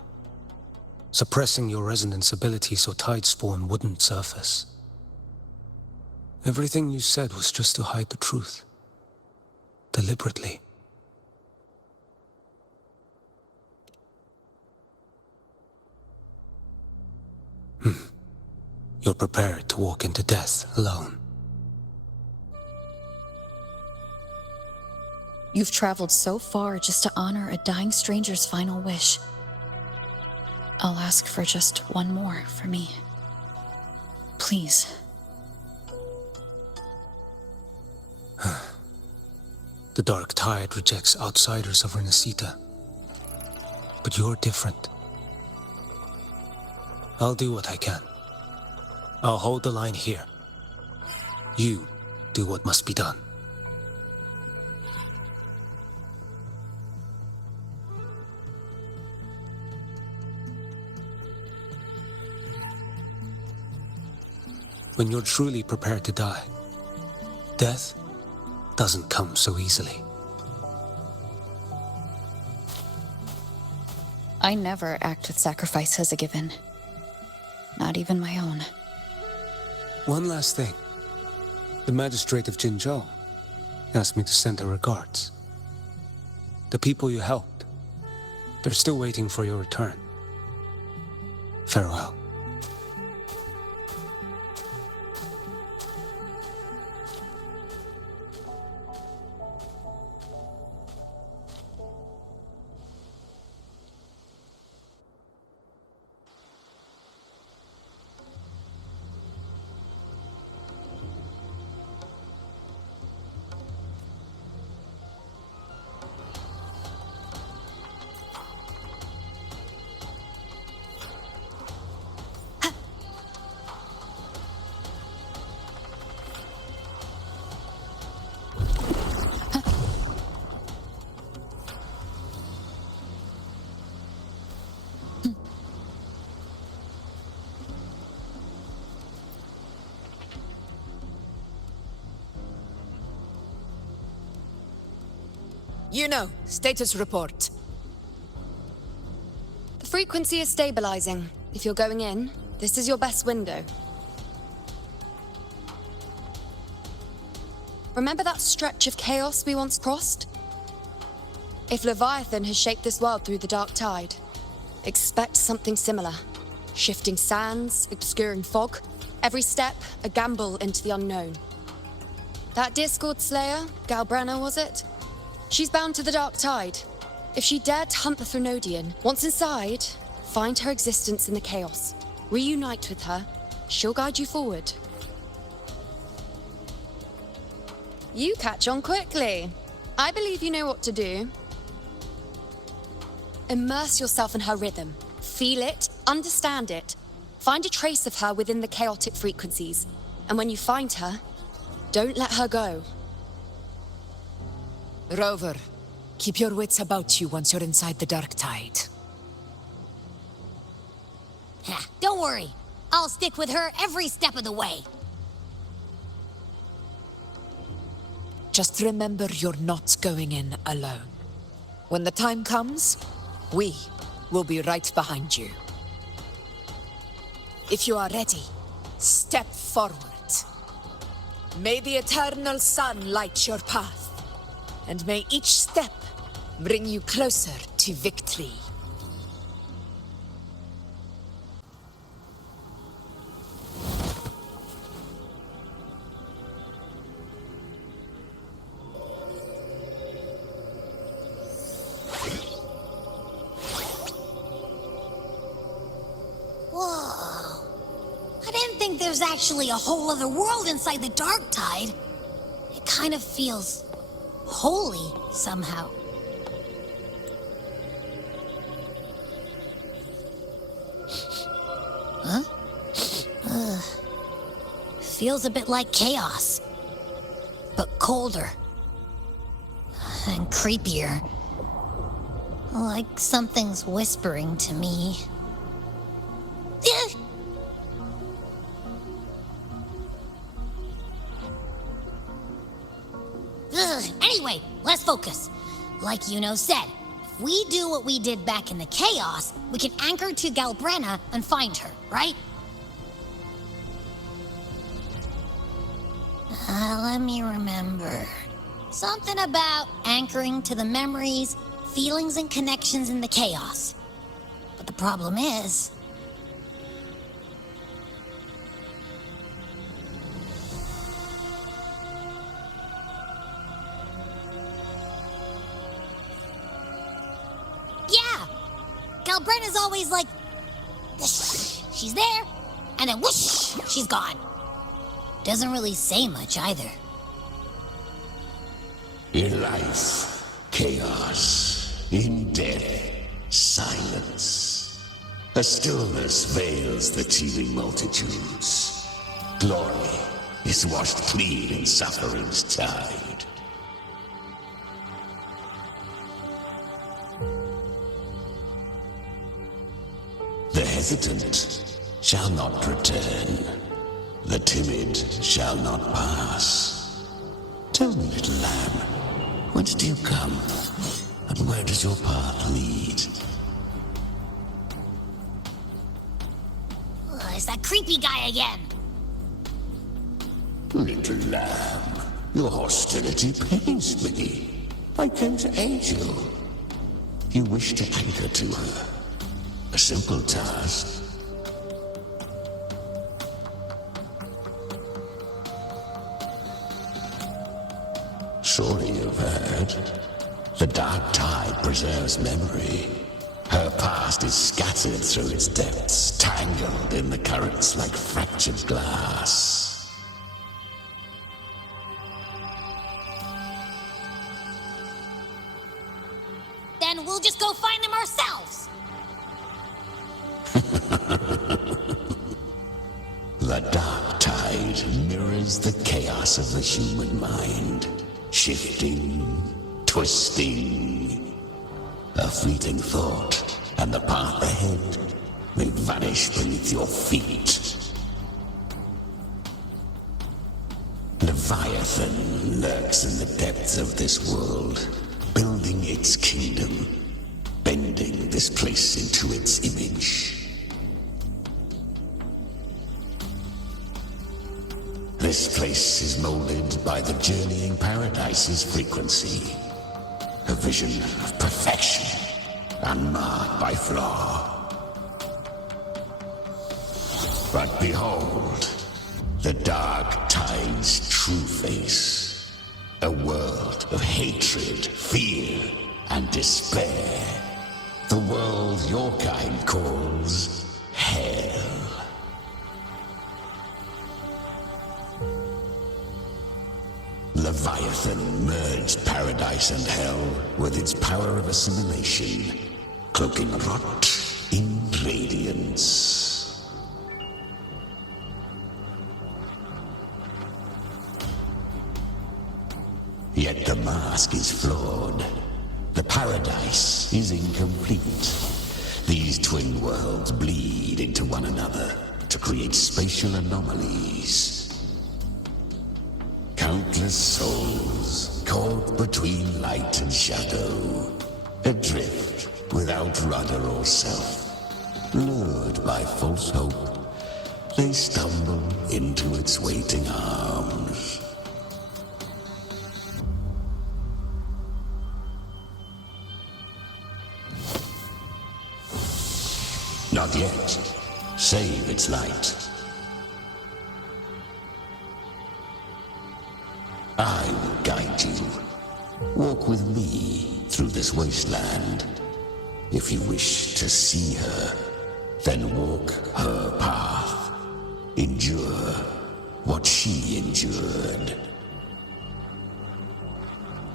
Suppressing your resonance ability so Tidespawn wouldn't surface. Everything you said was just to hide the truth. Deliberately. You're prepared to walk into death alone. You've traveled so far just to honor a dying stranger's final wish. I'll ask for just one more for me. Please. The dark tide rejects outsiders of Rinascita. But you're different. I'll do what I can. I'll hold the line here. You do what must be done. When you're truly prepared to die, death doesn't come so easily. I never act with sacrifice as a given. Not even my own. One last thing. The magistrate of Jinzhou asked me to send her regards. The people you helped, they're still waiting for your return. Farewell. You know, status report. The frequency is stabilizing. If you're going in, this is your best window. Remember that stretch of chaos we once crossed? If Leviathan has shaped this world through the dark tide, expect something similar. Shifting sands, obscuring fog, every step a gamble into the unknown. That Discord Slayer, Galbrenna was it? She's bound to the dark tide. If she dared to hunt the Threnodian, once inside, find her existence in the chaos. Reunite with her, she'll guide you forward. You catch on quickly. I believe you know what to do. Immerse yourself in her rhythm. Feel it, understand it. Find a trace of her within the chaotic frequencies. And when you find her, don't let her go. Rover, keep your wits about you once you're inside the dark tide. Don't worry. I'll stick with her every step of the way. Just remember you're not going in alone. When the time comes, we will be right behind you. If you are ready, step forward. May the eternal sun light your path. And may each step bring you closer to victory. Whoa. I didn't think there's actually a whole other world inside the dark tide. It kind of feels holy somehow. Huh? Feels a bit like chaos, but colder and creepier. Like something's whispering to me. Anyway, let's focus. Like Yuno said, if we do what we did back in the chaos, we can anchor to Galbrenna and find her, right? Let me remember. Something about anchoring to the memories, feelings, and connections in the chaos. But the problem is... yeah! Galbrenna's always like... whoosh, she's there, and then whoosh, she's gone. Doesn't really say much either. In life, chaos. In death, silence. A stillness veils the teeming multitudes. Glory is washed clean in suffering's tide. The hesitant shall not return. The timid shall not pass. Tell me, little lamb, whence do you come? And where does your path lead? It's that creepy guy again. Little lamb, your hostility pains me. I came to aid you. You wish to anchor to her. A simple task. Surely you've heard. The dark tide preserves memory. Her past is scattered through its depths, tangled in the currents like fractured glass. Then we'll just go find them ourselves. The dark tide mirrors the chaos of the human mind, shifting, twisting. A fleeting thought, and the path ahead may vanish beneath your feet. Leviathan lurks in the depths of this world, building its kingdom, bending this place into its image. This place is molded by the journeying paradise's frequency. A vision of perfection, unmarred by flaw. But behold, the dark tide's true face. A world of hatred, fear, and despair. The world your kind calls hell. Leviathan merged paradise and hell with its power of assimilation, cloaking rot in radiance. Yet the mask is flawed. The paradise is incomplete. These twin worlds bleed into one another to create spatial anomalies. Countless souls caught between light and shadow, adrift without rudder or self, lured by false hope, they stumble into its waiting arms. Not yet. Save its light. I will guide you. Walk with me through this wasteland. If you wish to see her, then walk her path. Endure what she endured.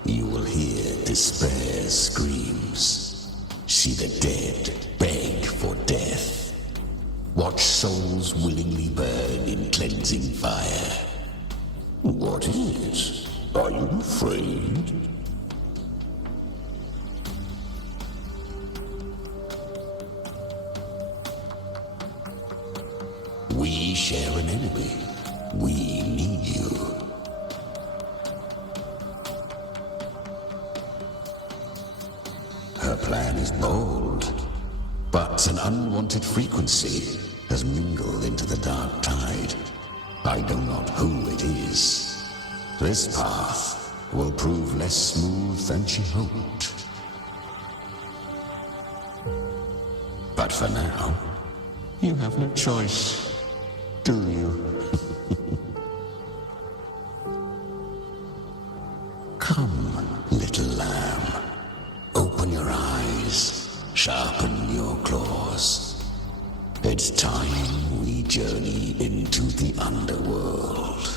You will hear despair's screams. See the dead beg for death. Watch souls willingly burn in cleansing fire. What is it? Are you afraid? We share an enemy. We need you. Her plan is bold, but an unwanted frequency has mingled into the dark tide. I know not who it is. This path will prove less smooth than she hoped. But for now, you have no choice, do you? Come, little lamb. Open your eyes, sharpen your claws. It's time we journey into the underworld.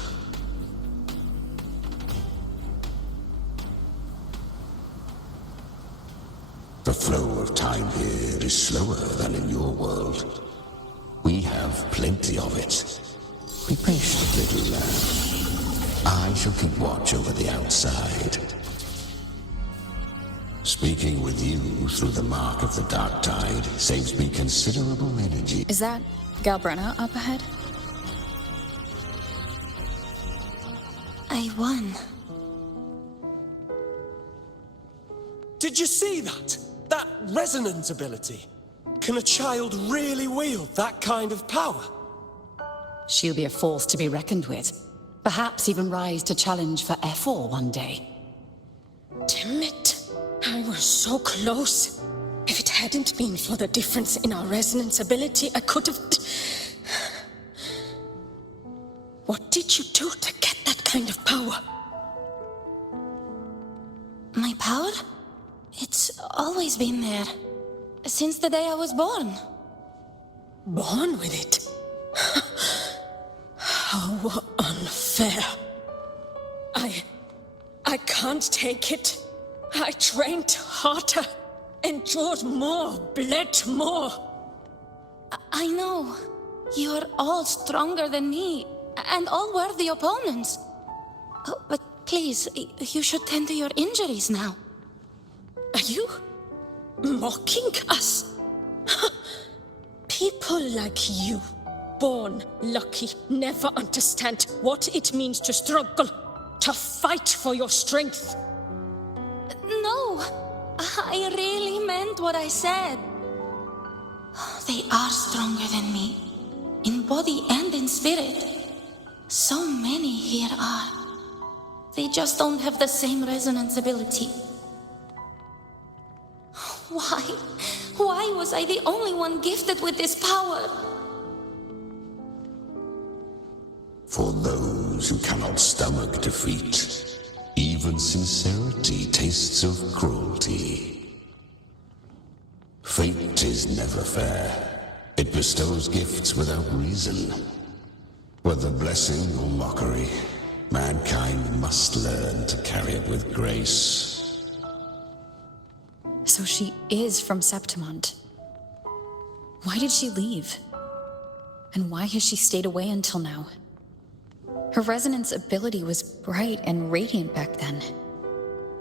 The flow of time here is slower than in your world. We have plenty of it. Be patient, little lamb. I shall keep watch over the outside. Speaking with you through the mark of the dark tide saves me considerable energy. Is that Galbrenna up ahead? I won. Did you see that? That resonance ability? Can a child really wield that kind of power? She'll be a force to be reckoned with. Perhaps even rise to challenge for F4 one day. Damn it. I was so close. If it hadn't been for the difference in our resonance ability, I could have... What did you do to get that kind of power? My power? It's always been there. Since the day I was born. Born with it? How unfair. I can't take it. I trained harder, endured more, bled more. I know. You're all stronger than me, and all worthy opponents. Oh, but please, you should tend to your injuries now. Are you mocking us? People like you, born lucky, never understand what it means to struggle, to fight for your strength. No, I really meant what I said. They are stronger than me, in body and in spirit. So many here are. They just don't have the same resonance ability. Why was I the only one gifted with this power? For those who cannot stomach defeat, even sincerity tastes of cruelty. Fate is never fair. It bestows gifts without reason. Whether blessing or mockery, mankind must learn to carry it with grace. So she is from Septimont. Why did she leave? And why has she stayed away until now? Her resonance ability was bright and radiant back then.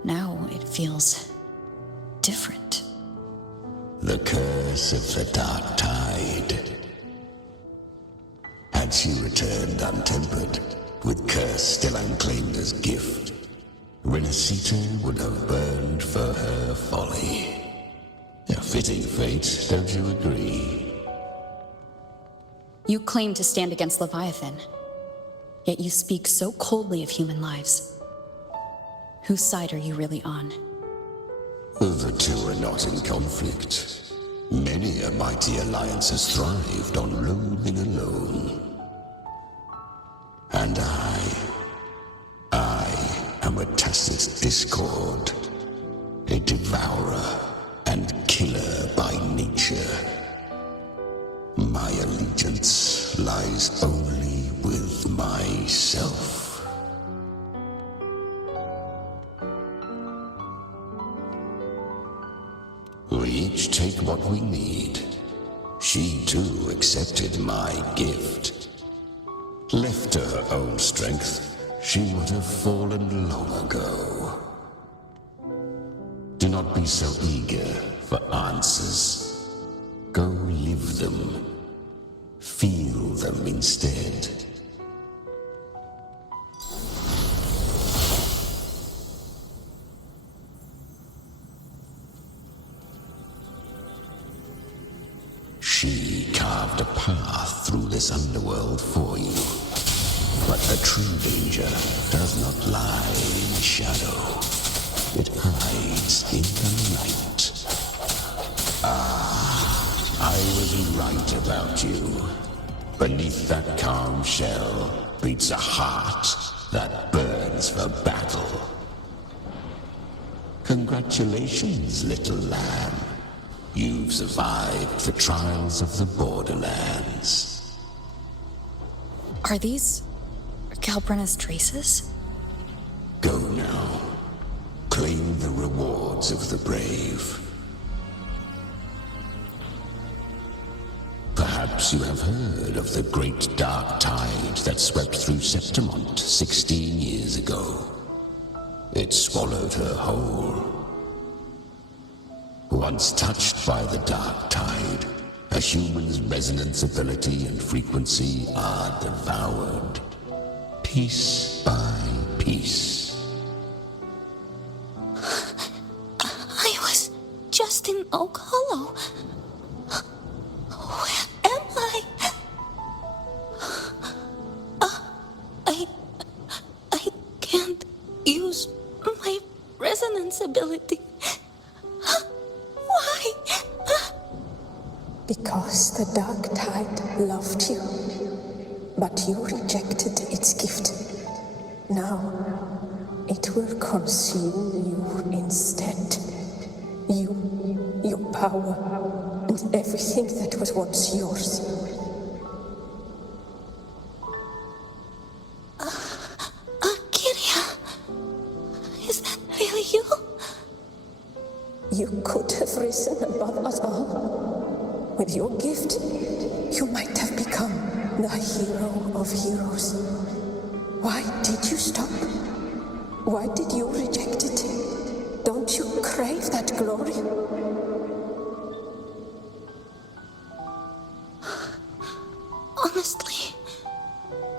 Now it feels different. The curse of the Dark Tide. Had she returned untempered, with curse still unclaimed as gift, Rinascita would have burned for her folly. A fitting fate, don't you agree? You claim to stand against Leviathan, yet you speak so coldly of human lives. Whose side are you really on? The two are not in conflict. Many a mighty alliance has thrived on roaming alone. And I am a tacit discord, a devourer and killer by nature. My allegiance lies only with myself. We each take what we need. She too accepted my gift. Left to her own strength, she would have fallen long ago. Do not be so eager for answers. Go live them. Feel them instead. She carved a path through this underworld for you. But the true danger does not lie in shadow. It hides in the night. I was right about you. Beneath that calm shell beats a heart that burns for battle. Congratulations, little lamb. You've survived the trials of the Borderlands. Are these Calbrenna's traces? Go now. Claim the rewards of the brave. Perhaps you have heard of the great dark tide that swept through Septimont 16 years ago. It swallowed her whole. Once touched by the dark tide, a human's resonance ability and frequency are devoured, piece by piece. I lost in Oak Hollow. Where am I? I can't use my resonance ability. Why? Because the Dark Tide loved you, but you rejected its gift. Now, it will consume you instead. You, your power, and everything that was once yours. Kiria, is that really you? You could have risen above us all. With your gift, you might have become the hero of heroes. Why did you stop? Why did you reject it? Don't you crave that glory? Honestly,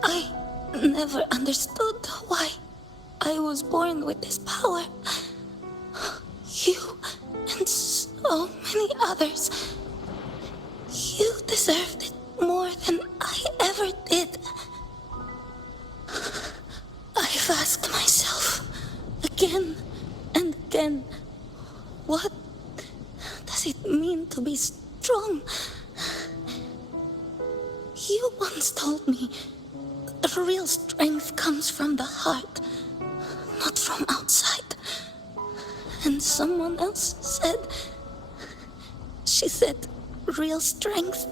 I never understood why I was born with this power. You and so many others. You deserved it more than I ever did. I've asked myself again and again, what does it mean to be strong? You once told me the real strength comes from the heart, not from outside. And someone else said, she said, real strength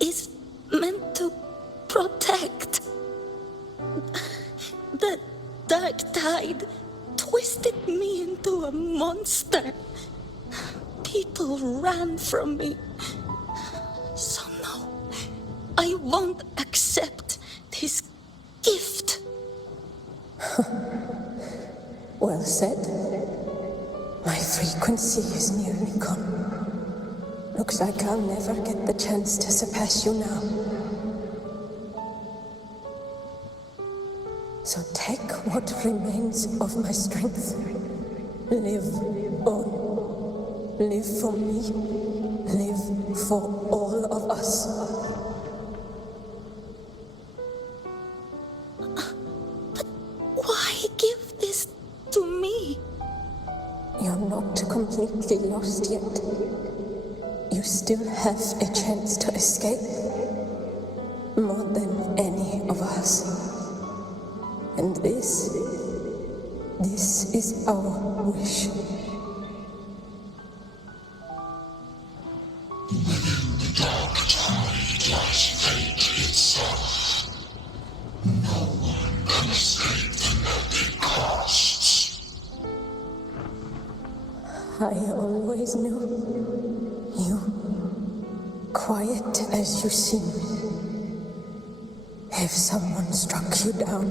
is meant to protect. The Dark Tide twisted me into a monster. People ran from me. So no, I won't accept this gift. Well said. My frequency is nearly gone. Looks like I'll never get the chance to surpass you now. So take what remains of my strength. Live on. Live for me. Live for all of us. But why give this to me? You're not completely lost yet. You still have a chance to escape. More than any of us. And this is our wish. Within the Dark Tide lies fate itself. No one can escape the loaded costs. I always knew you, quiet as you seem. If someone struck you down,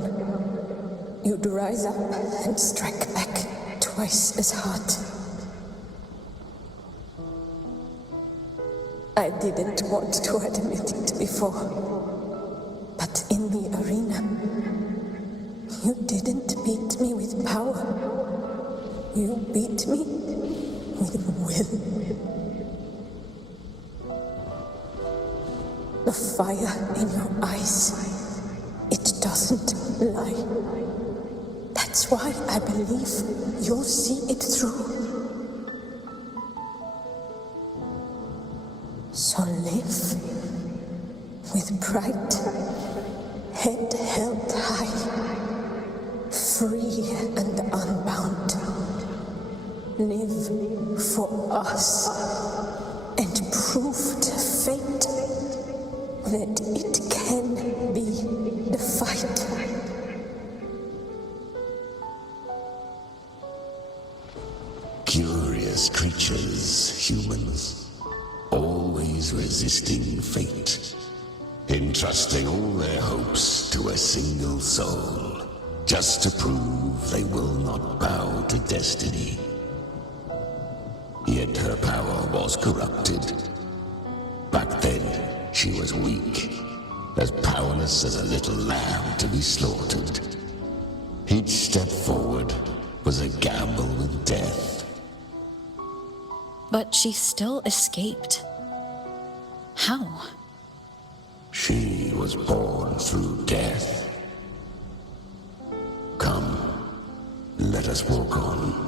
you'd rise up and strike back twice as hard. I didn't want to admit it before, but in the arena, you didn't beat me with power. You beat me with will. The fire in your eyes, it doesn't lie. That's why I believe you'll see it through. So live with pride, head held high, free and unbound. Live for us and prove to fate that it can be defied. Curious creatures, humans, always resisting fate, entrusting all their hopes to a single soul, just to prove they will not bow to destiny. Yet her power was corrupted. Back then, she was weak, as powerless as a little lamb to be slaughtered. Each step forward was a gamble with death. But she still escaped. How? She was born through death. Come, let us walk on.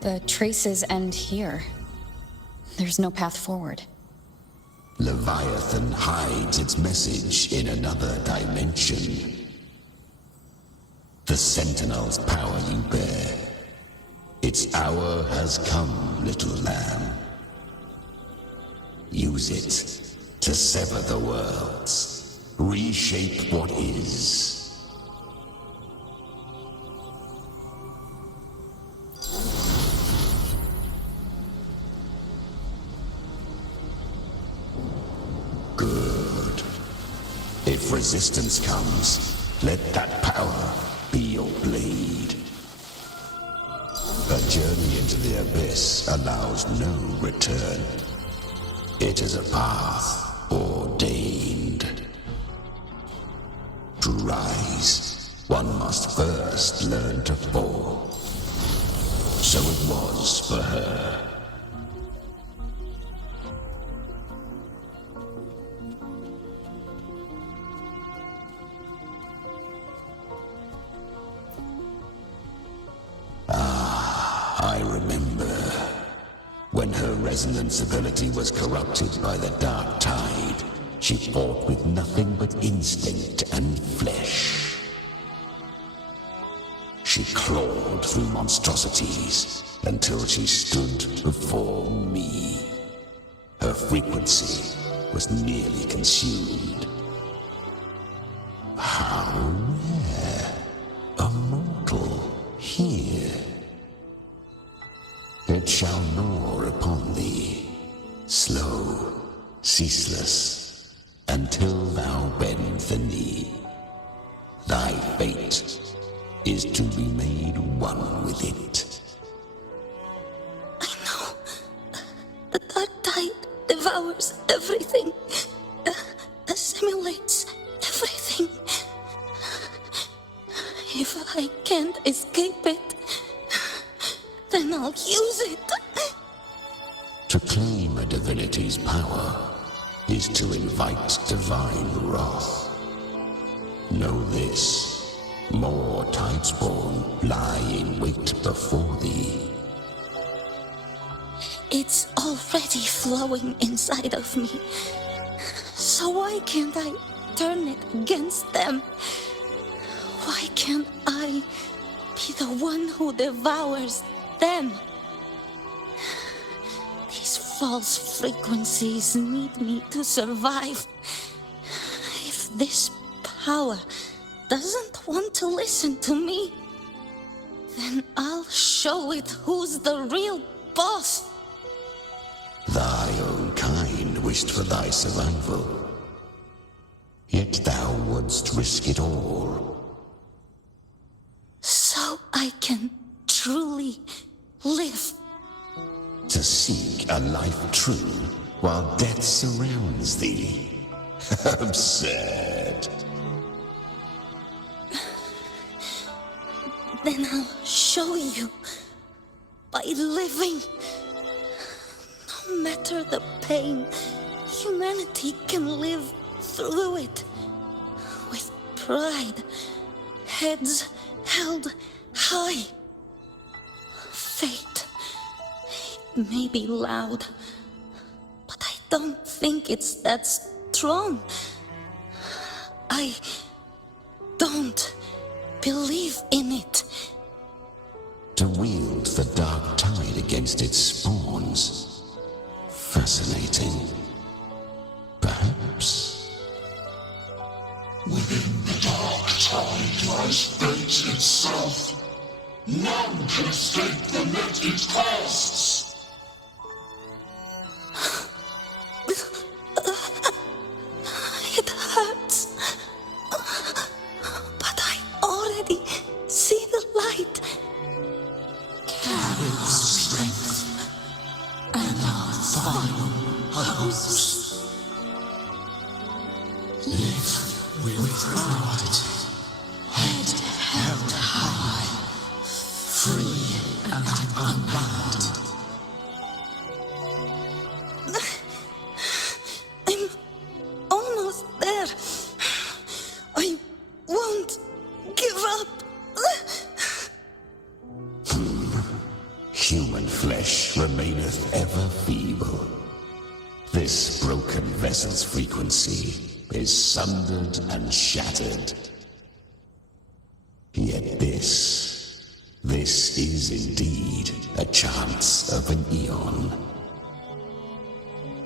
The traces end here. There's no path forward. Leviathan hides its message in another dimension. The Sentinel's power you bear. Its hour has come, little lamb. Use it to sever the worlds. Reshape what is. Good. If resistance comes, let that power be your blade. A journey into the abyss allows no return. It is a path ordained. To rise, one must first learn to fall. So it was for her. I remember when her resonance ability was corrupted by the dark tide. She fought with nothing but instinct and flesh. She clawed through monstrosities until she stood before me. Her frequency was nearly consumed. How rare a mortal here. It shall gnaw upon thee, slow, ceaseless, until thou bend the knee. Thy fate is to be made one with it. I know. The dark tide devours everything, assimilates everything. If I can't escape it, then I'll use it. To claim a divinity's power is to invite divine wrath. Know this, more Tidespawn lie in wait before thee. It's already flowing inside of me. So why can't I turn it against them? Why can't I be the one who devours them? These false frequencies need me to survive. If this power doesn't want to listen to me, then I'll show it who's the real boss. Thy own kind wished for thy survival. Yet thou wouldst risk it all. So I can truly live. To seek a life true while death surrounds thee. Absurd. Then I'll show you by living. No matter the pain, humanity can live through it with pride, heads held high. Fate, it may be loud, but I don't think it's that strong. I don't believe in it. To wield the dark tide against its spawns. Fascinating. Perhaps. Within the dark tide lies fate itself. None can escape the net it casts. It hurts. But I already see the light. Carry strength and our final hopes. Royalty, head held high, free and unbound. I'm almost there. I won't give up. Human flesh remaineth ever feeble. This broken vessel's frequency is sundered and shattered. Yet this is indeed a chance of an eon.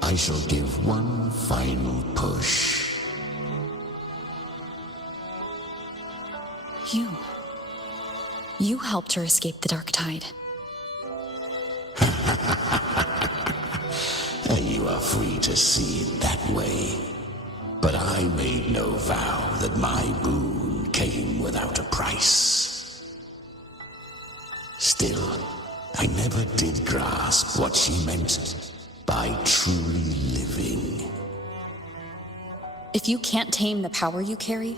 I shall give one final push. You helped her escape the dark tide. You are free to see it that way. But I made no vow that my boon came without a price. Still, I never did grasp what she meant by truly living. If you can't tame the power you carry,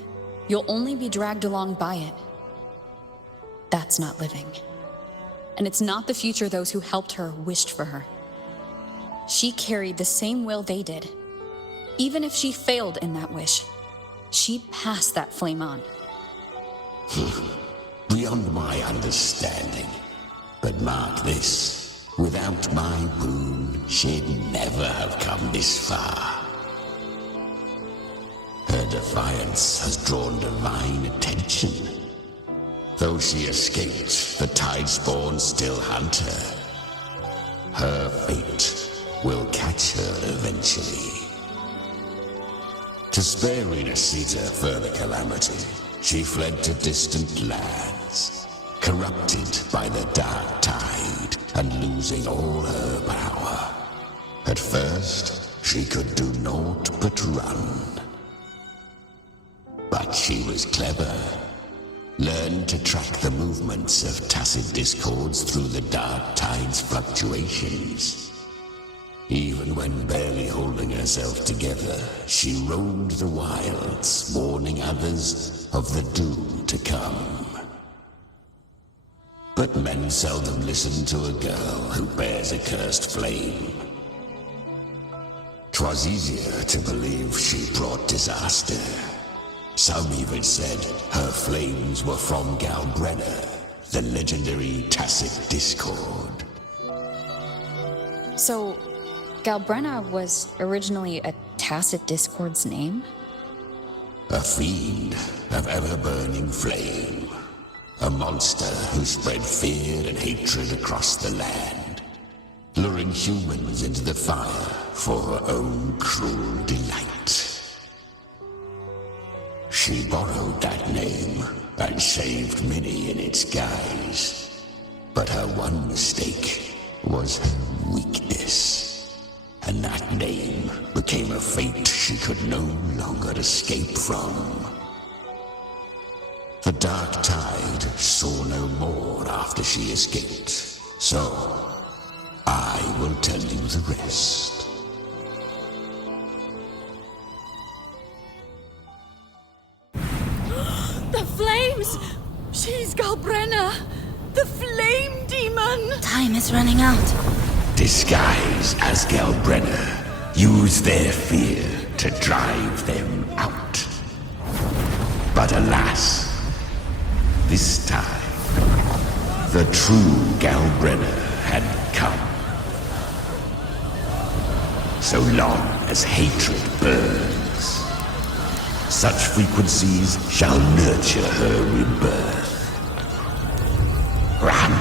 you'll only be dragged along by it. That's not living. And it's not the future those who helped her wished for her. She carried the same will they did. Even if she failed in that wish, she'd pass that flame on. Beyond my understanding. But mark this, without my boon, she'd never have come this far. Her defiance has drawn divine attention. Though she escaped, the Tidespawn still hunt her. Her fate will catch her eventually. To spare Rinascita further calamity, she fled to distant lands, corrupted by the dark tide and losing all her power. At first, she could do naught but run. But she was clever. Learned to track the movements of tacit discords through the dark tide's fluctuations. Even when barely holding herself together, she roamed the wilds, warning others of the doom to come. But men seldom listen to a girl who bears a cursed flame. 'Twas easier to believe she brought disaster. Some even said her flames were from Galbrenna, the legendary tacit discord. So, Galbrenna was originally a tacit discord's name? A fiend of ever-burning flame. A monster who spread fear and hatred across the land, luring humans into the fire for her own cruel delight. She borrowed that name and saved many in its guise. But her one mistake was her weakness. And that name became a fate she could no longer escape from. The dark tide saw no more after she escaped. So, I will tell you the rest. The flames! She's Galbrenna! The flame demon! Time is running out. Disguise as Galbrenna. Use their fear to drive them out. But alas, this time, the true Galbrenna had come. So long as hatred burns, such frequencies shall nurture her rebirth. Run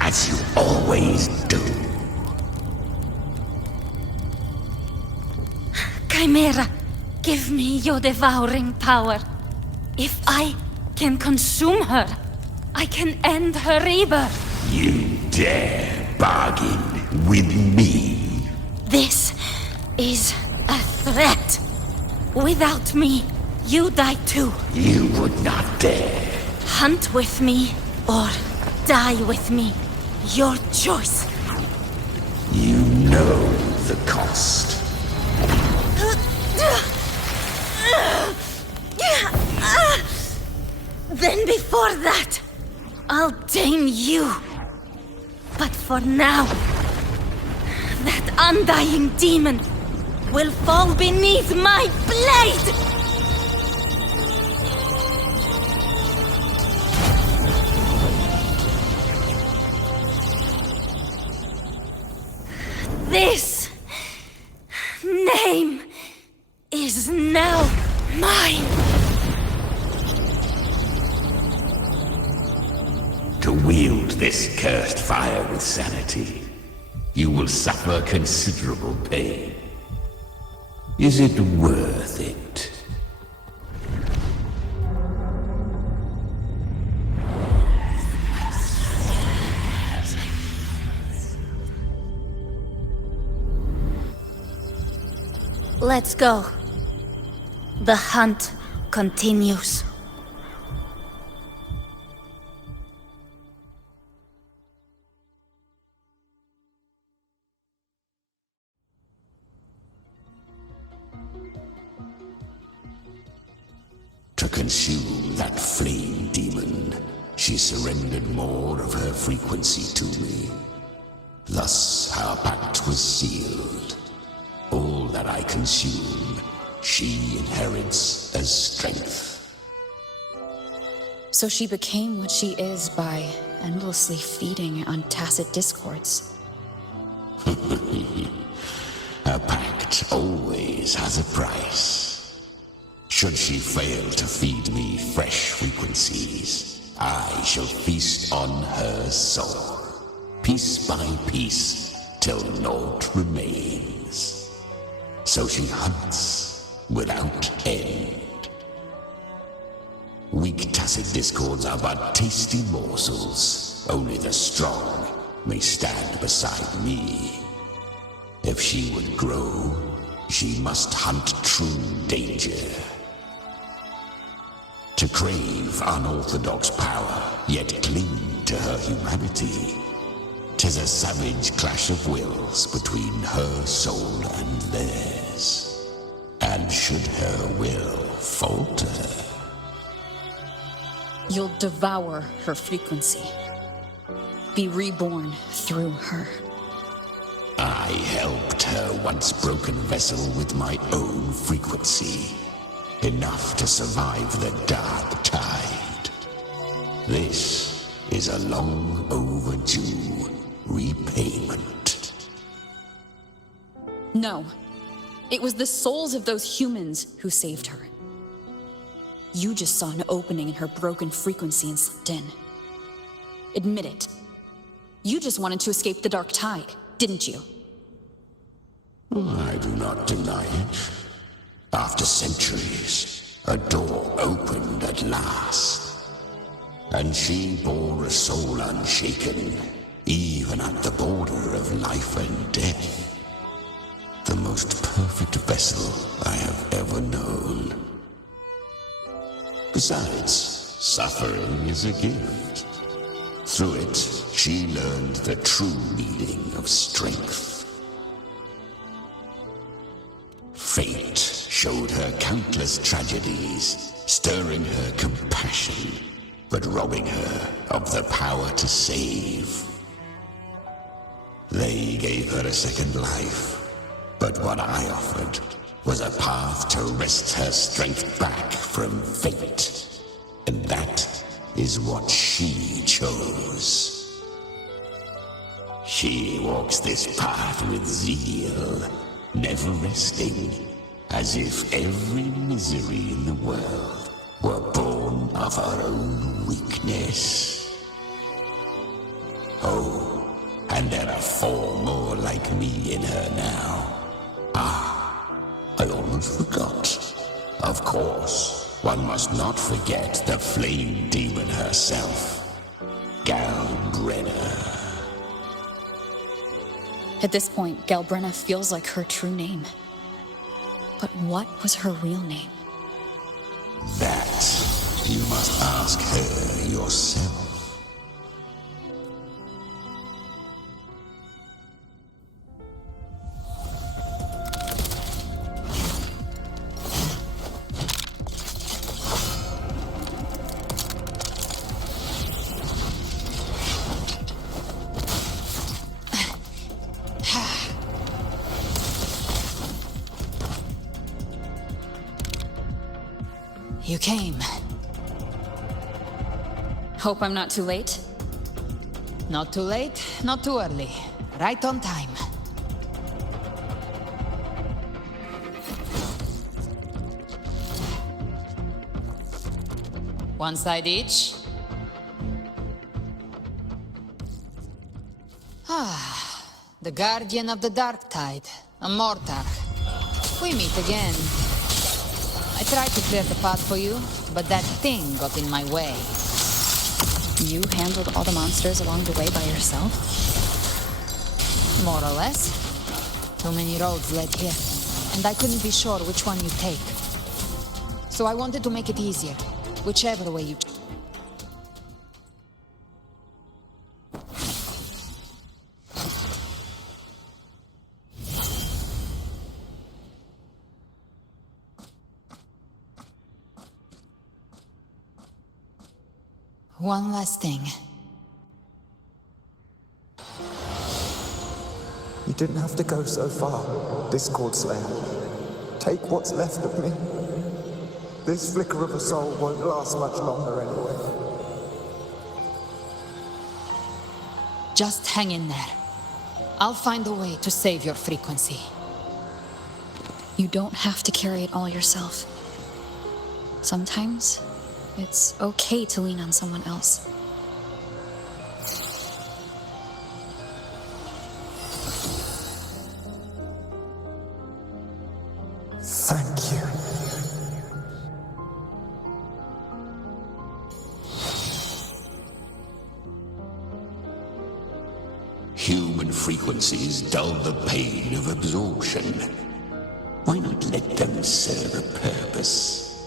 as you always do. Chimera, give me your devouring power. If I can consume her, I can end her rebirth. You dare bargain with me? This is a threat. Without me, you die too. You would not dare. Hunt with me or die with me. Your choice. You know the cost. Then before that, I'll tame you. But for now, that undying demon will fall beneath my blade! This name is now mine! To wield this cursed fire with sanity, you will suffer considerable pain. Is it worth it? Let's go. The hunt continues. To consume that flame demon, she surrendered more of her frequency to me. Thus our pact was sealed. All that I consume, she inherits as strength. So she became what she is by endlessly feeding on tacit discords. A pact always has a price. Should she fail to feed me fresh frequencies, I shall feast on her soul, piece by piece, till naught remains. So she hunts without end. Weak tacit discords are but tasty morsels. Only the strong may stand beside me. If she would grow, she must hunt true danger. To crave unorthodox power, yet cling to her humanity, 'tis a savage clash of wills between her soul and theirs. And should her will falter, You'll devour her frequency. Be reborn through her. I helped her once broken vessel with my own frequency. Enough to survive the dark tide. This is a long overdue repayment. No. It was the souls of those humans who saved her. You just saw an opening in her broken frequency and slipped in. Admit it. You just wanted to escape the dark tide, didn't you? I do not deny it. After centuries, a door opened at last. And she bore a soul unshaken, even at the border of life and death. The most perfect vessel I have ever known. Besides, suffering is a gift. Through it, she learned the true meaning of strength. Fate showed her countless tragedies, stirring her compassion, but robbing her of the power to save. They gave her a second life, but what I offered was a path to wrest her strength back from fate. And that is what she chose. She walks this path with zeal, never resting, as if every misery in the world were born of her own weakness. Oh, and there are 4 more like me in her now. I almost forgot. Of course, one must not forget the flame demon herself, Galbrenna. At this point, Galbrenna feels like her true name. But what was her real name? That you must ask her yourself. You came. Hope I'm not too late? Not too late, not too early. Right on time. One side each. Ah, the Guardian of the Dark Tide, a mortar. We meet again. I tried to clear the path for you, but that thing got in my way. You handled all the monsters along the way by yourself? More or less. Too many roads led here, and I couldn't be sure which one you take. So I wanted to make it easier, whichever way you choose. One last thing. You didn't have to go so far, Discord Slayer. Take what's left of me. This flicker of a soul won't last much longer anyway. Just hang in there. I'll find a way to save your frequency. You don't have to carry it all yourself. Sometimes, it's okay to lean on someone else. Thank you. Human frequencies dull the pain of absorption. Why not let them serve a purpose?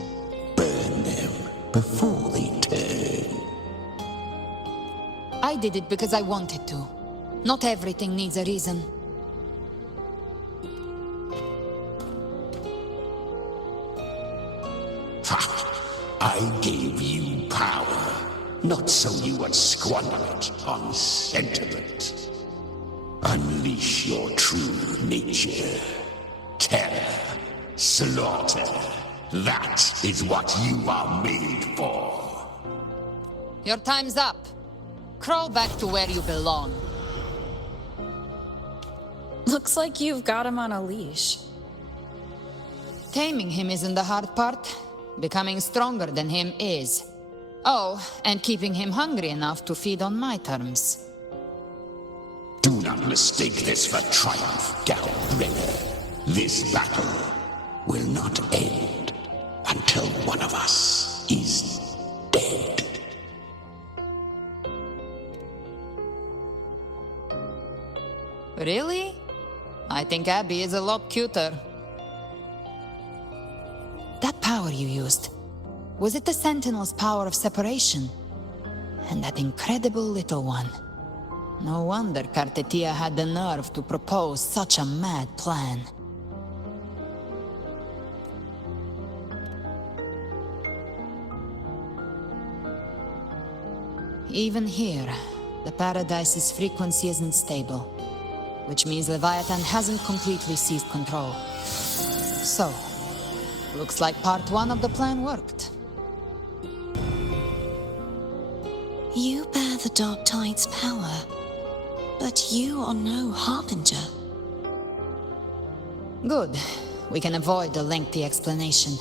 Burn them before they turn. I did it because I wanted to. Not everything needs a reason. I gave you power, not so you would squander it on sentiment. Unleash your true nature. Terror, slaughter. That is what you are made for. Your time's up. Crawl back to where you belong. Looks like you've got him on a leash. Taming him isn't the hard part. Becoming stronger than him is. Oh, and keeping him hungry enough to feed on my terms. Do not mistake this for triumph, Galbrenner. This battle will not end until one of us is dead. Really? I think Abby is a lot cuter. That power you used, was it the Sentinel's power of separation? And that incredible little one. No wonder Kartetia had the nerve to propose such a mad plan. Even here, the Paradise's frequency isn't stable, which means Leviathan hasn't completely seized control. So, looks like part one of the plan worked. You bear the Dark Tide's power, but you are no Harbinger. Good. We can avoid a lengthy explanation.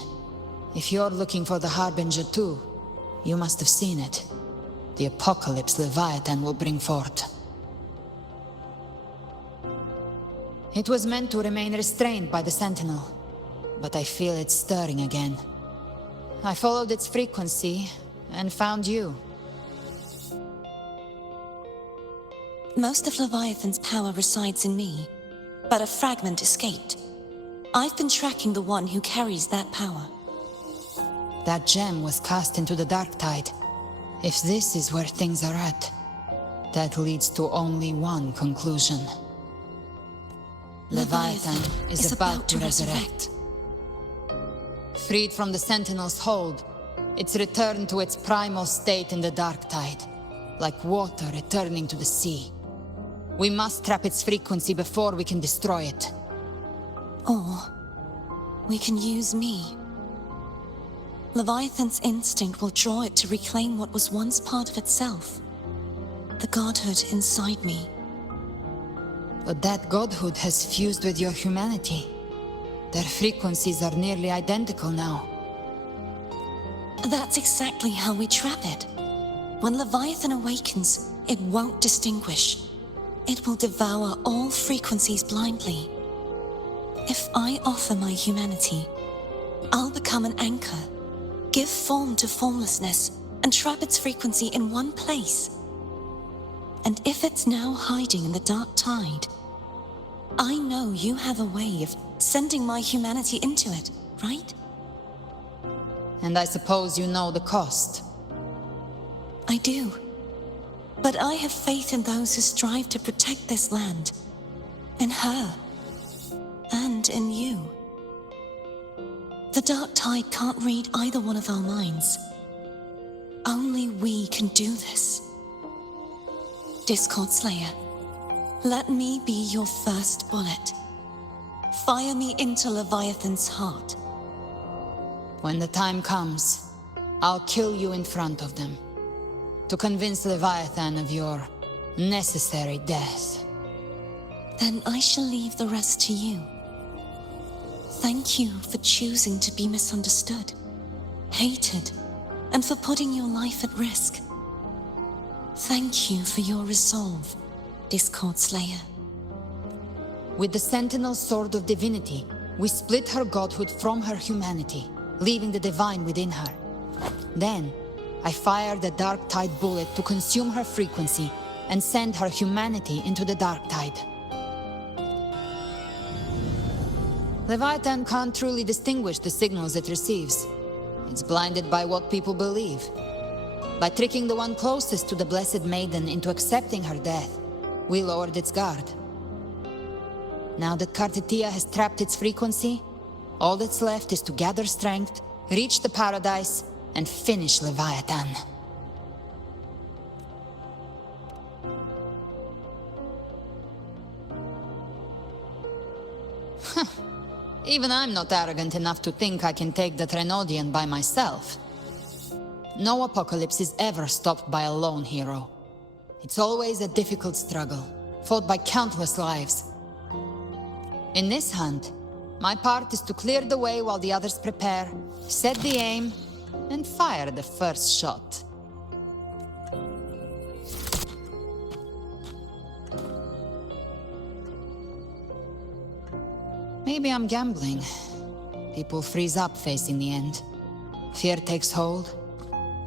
If you're looking for the Harbinger too, you must have seen it. The apocalypse Leviathan will bring forth. It was meant to remain restrained by the Sentinel, but I feel it stirring again. I followed its frequency and found you. Most of Leviathan's power resides in me, but a fragment escaped. I've been tracking the one who carries that power. That gem was cast into the Dark Tide. If this is where things are at, that leads to only one conclusion. Leviathan is about to resurrect. Freed from the Sentinel's hold, it's returned to its primal state in the Dark Tide, like water returning to the sea. We must trap its frequency before we can destroy it. Or we can use me. Leviathan's instinct will draw it to reclaim what was once part of itself. The godhood inside me. But that godhood has fused with your humanity. Their frequencies are nearly identical now. That's exactly how we trap it. When Leviathan awakens, it won't distinguish. It will devour all frequencies blindly. If I offer my humanity, I'll become an anchor, give form to formlessness, and trap its frequency in one place. And if it's now hiding in the dark tide, I know you have a way of sending my humanity into it, right? And I suppose you know the cost. I do. But I have faith in those who strive to protect this land. In her. And in you. The dark tide can't read either one of our minds. Only we can do this. Discord Slayer, let me be your first bullet. Fire me into Leviathan's heart. When the time comes, I'll kill you in front of them. To convince Leviathan of your necessary death. Then I shall leave the rest to you. Thank you for choosing to be misunderstood, hated, and for putting your life at risk. Thank you for your resolve, Discord Slayer. With the Sentinel Sword of Divinity, we split her godhood from her humanity, leaving the divine within her. Then, I fired the Dark Tide bullet to consume her frequency and send her humanity into the Dark Tide. Leviathan can't truly distinguish the signals it receives. It's blinded by what people believe. By tricking the one closest to the Blessed Maiden into accepting her death, we lowered its guard. Now that Kartitia has trapped its frequency, all that's left is to gather strength, reach the paradise, and finish Leviathan. Even I'm not arrogant enough to think I can take the Threnodian by myself. No apocalypse is ever stopped by a lone hero. It's always a difficult struggle, fought by countless lives. In this hunt, my part is to clear the way while the others prepare, set the aim, and fire the first shot. Maybe I'm gambling. People freeze up facing the end. Fear takes hold.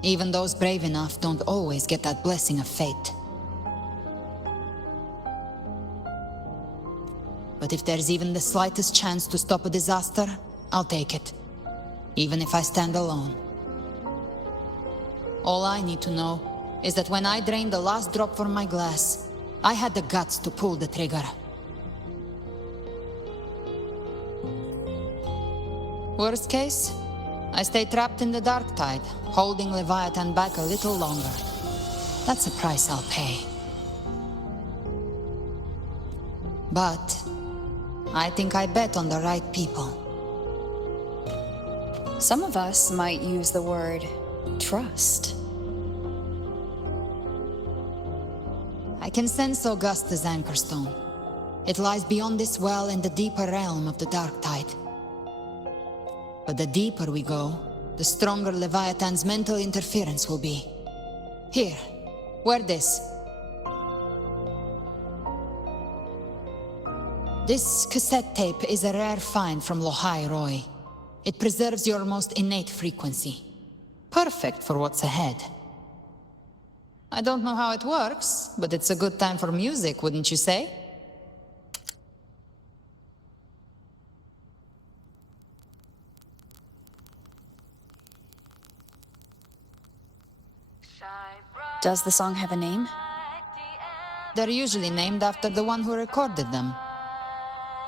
Even those brave enough don't always get that blessing of fate. But if there's even the slightest chance to stop a disaster, I'll take it. Even if I stand alone. All I need to know is that when I drained the last drop from my glass, I had the guts to pull the trigger. Worst case, I stay trapped in the Dark Tide, holding Leviathan back a little longer. That's a price I'll pay. But I think I bet on the right people. Some of us might use the word trust. I can sense Augusta's Anchorstone. It lies beyond this well in the deeper realm of the Dark Tide. But the deeper we go, the stronger Leviathan's mental interference will be. Here, wear this. This cassette tape is a rare find from Lohai Roy. It preserves your most innate frequency. Perfect for what's ahead. I don't know how it works, but it's a good time for music, wouldn't you say? Does the song have a name? They're usually named after the one who recorded them.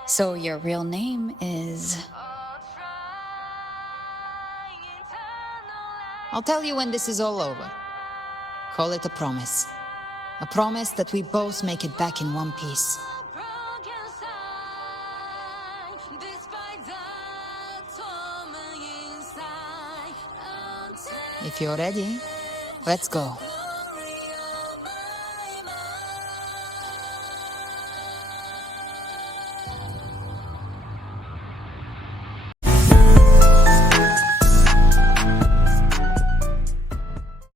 So your real name is... I'll tell you when this is all over. Call it a promise. A promise that we both make it back in one piece. If you're ready, let's go.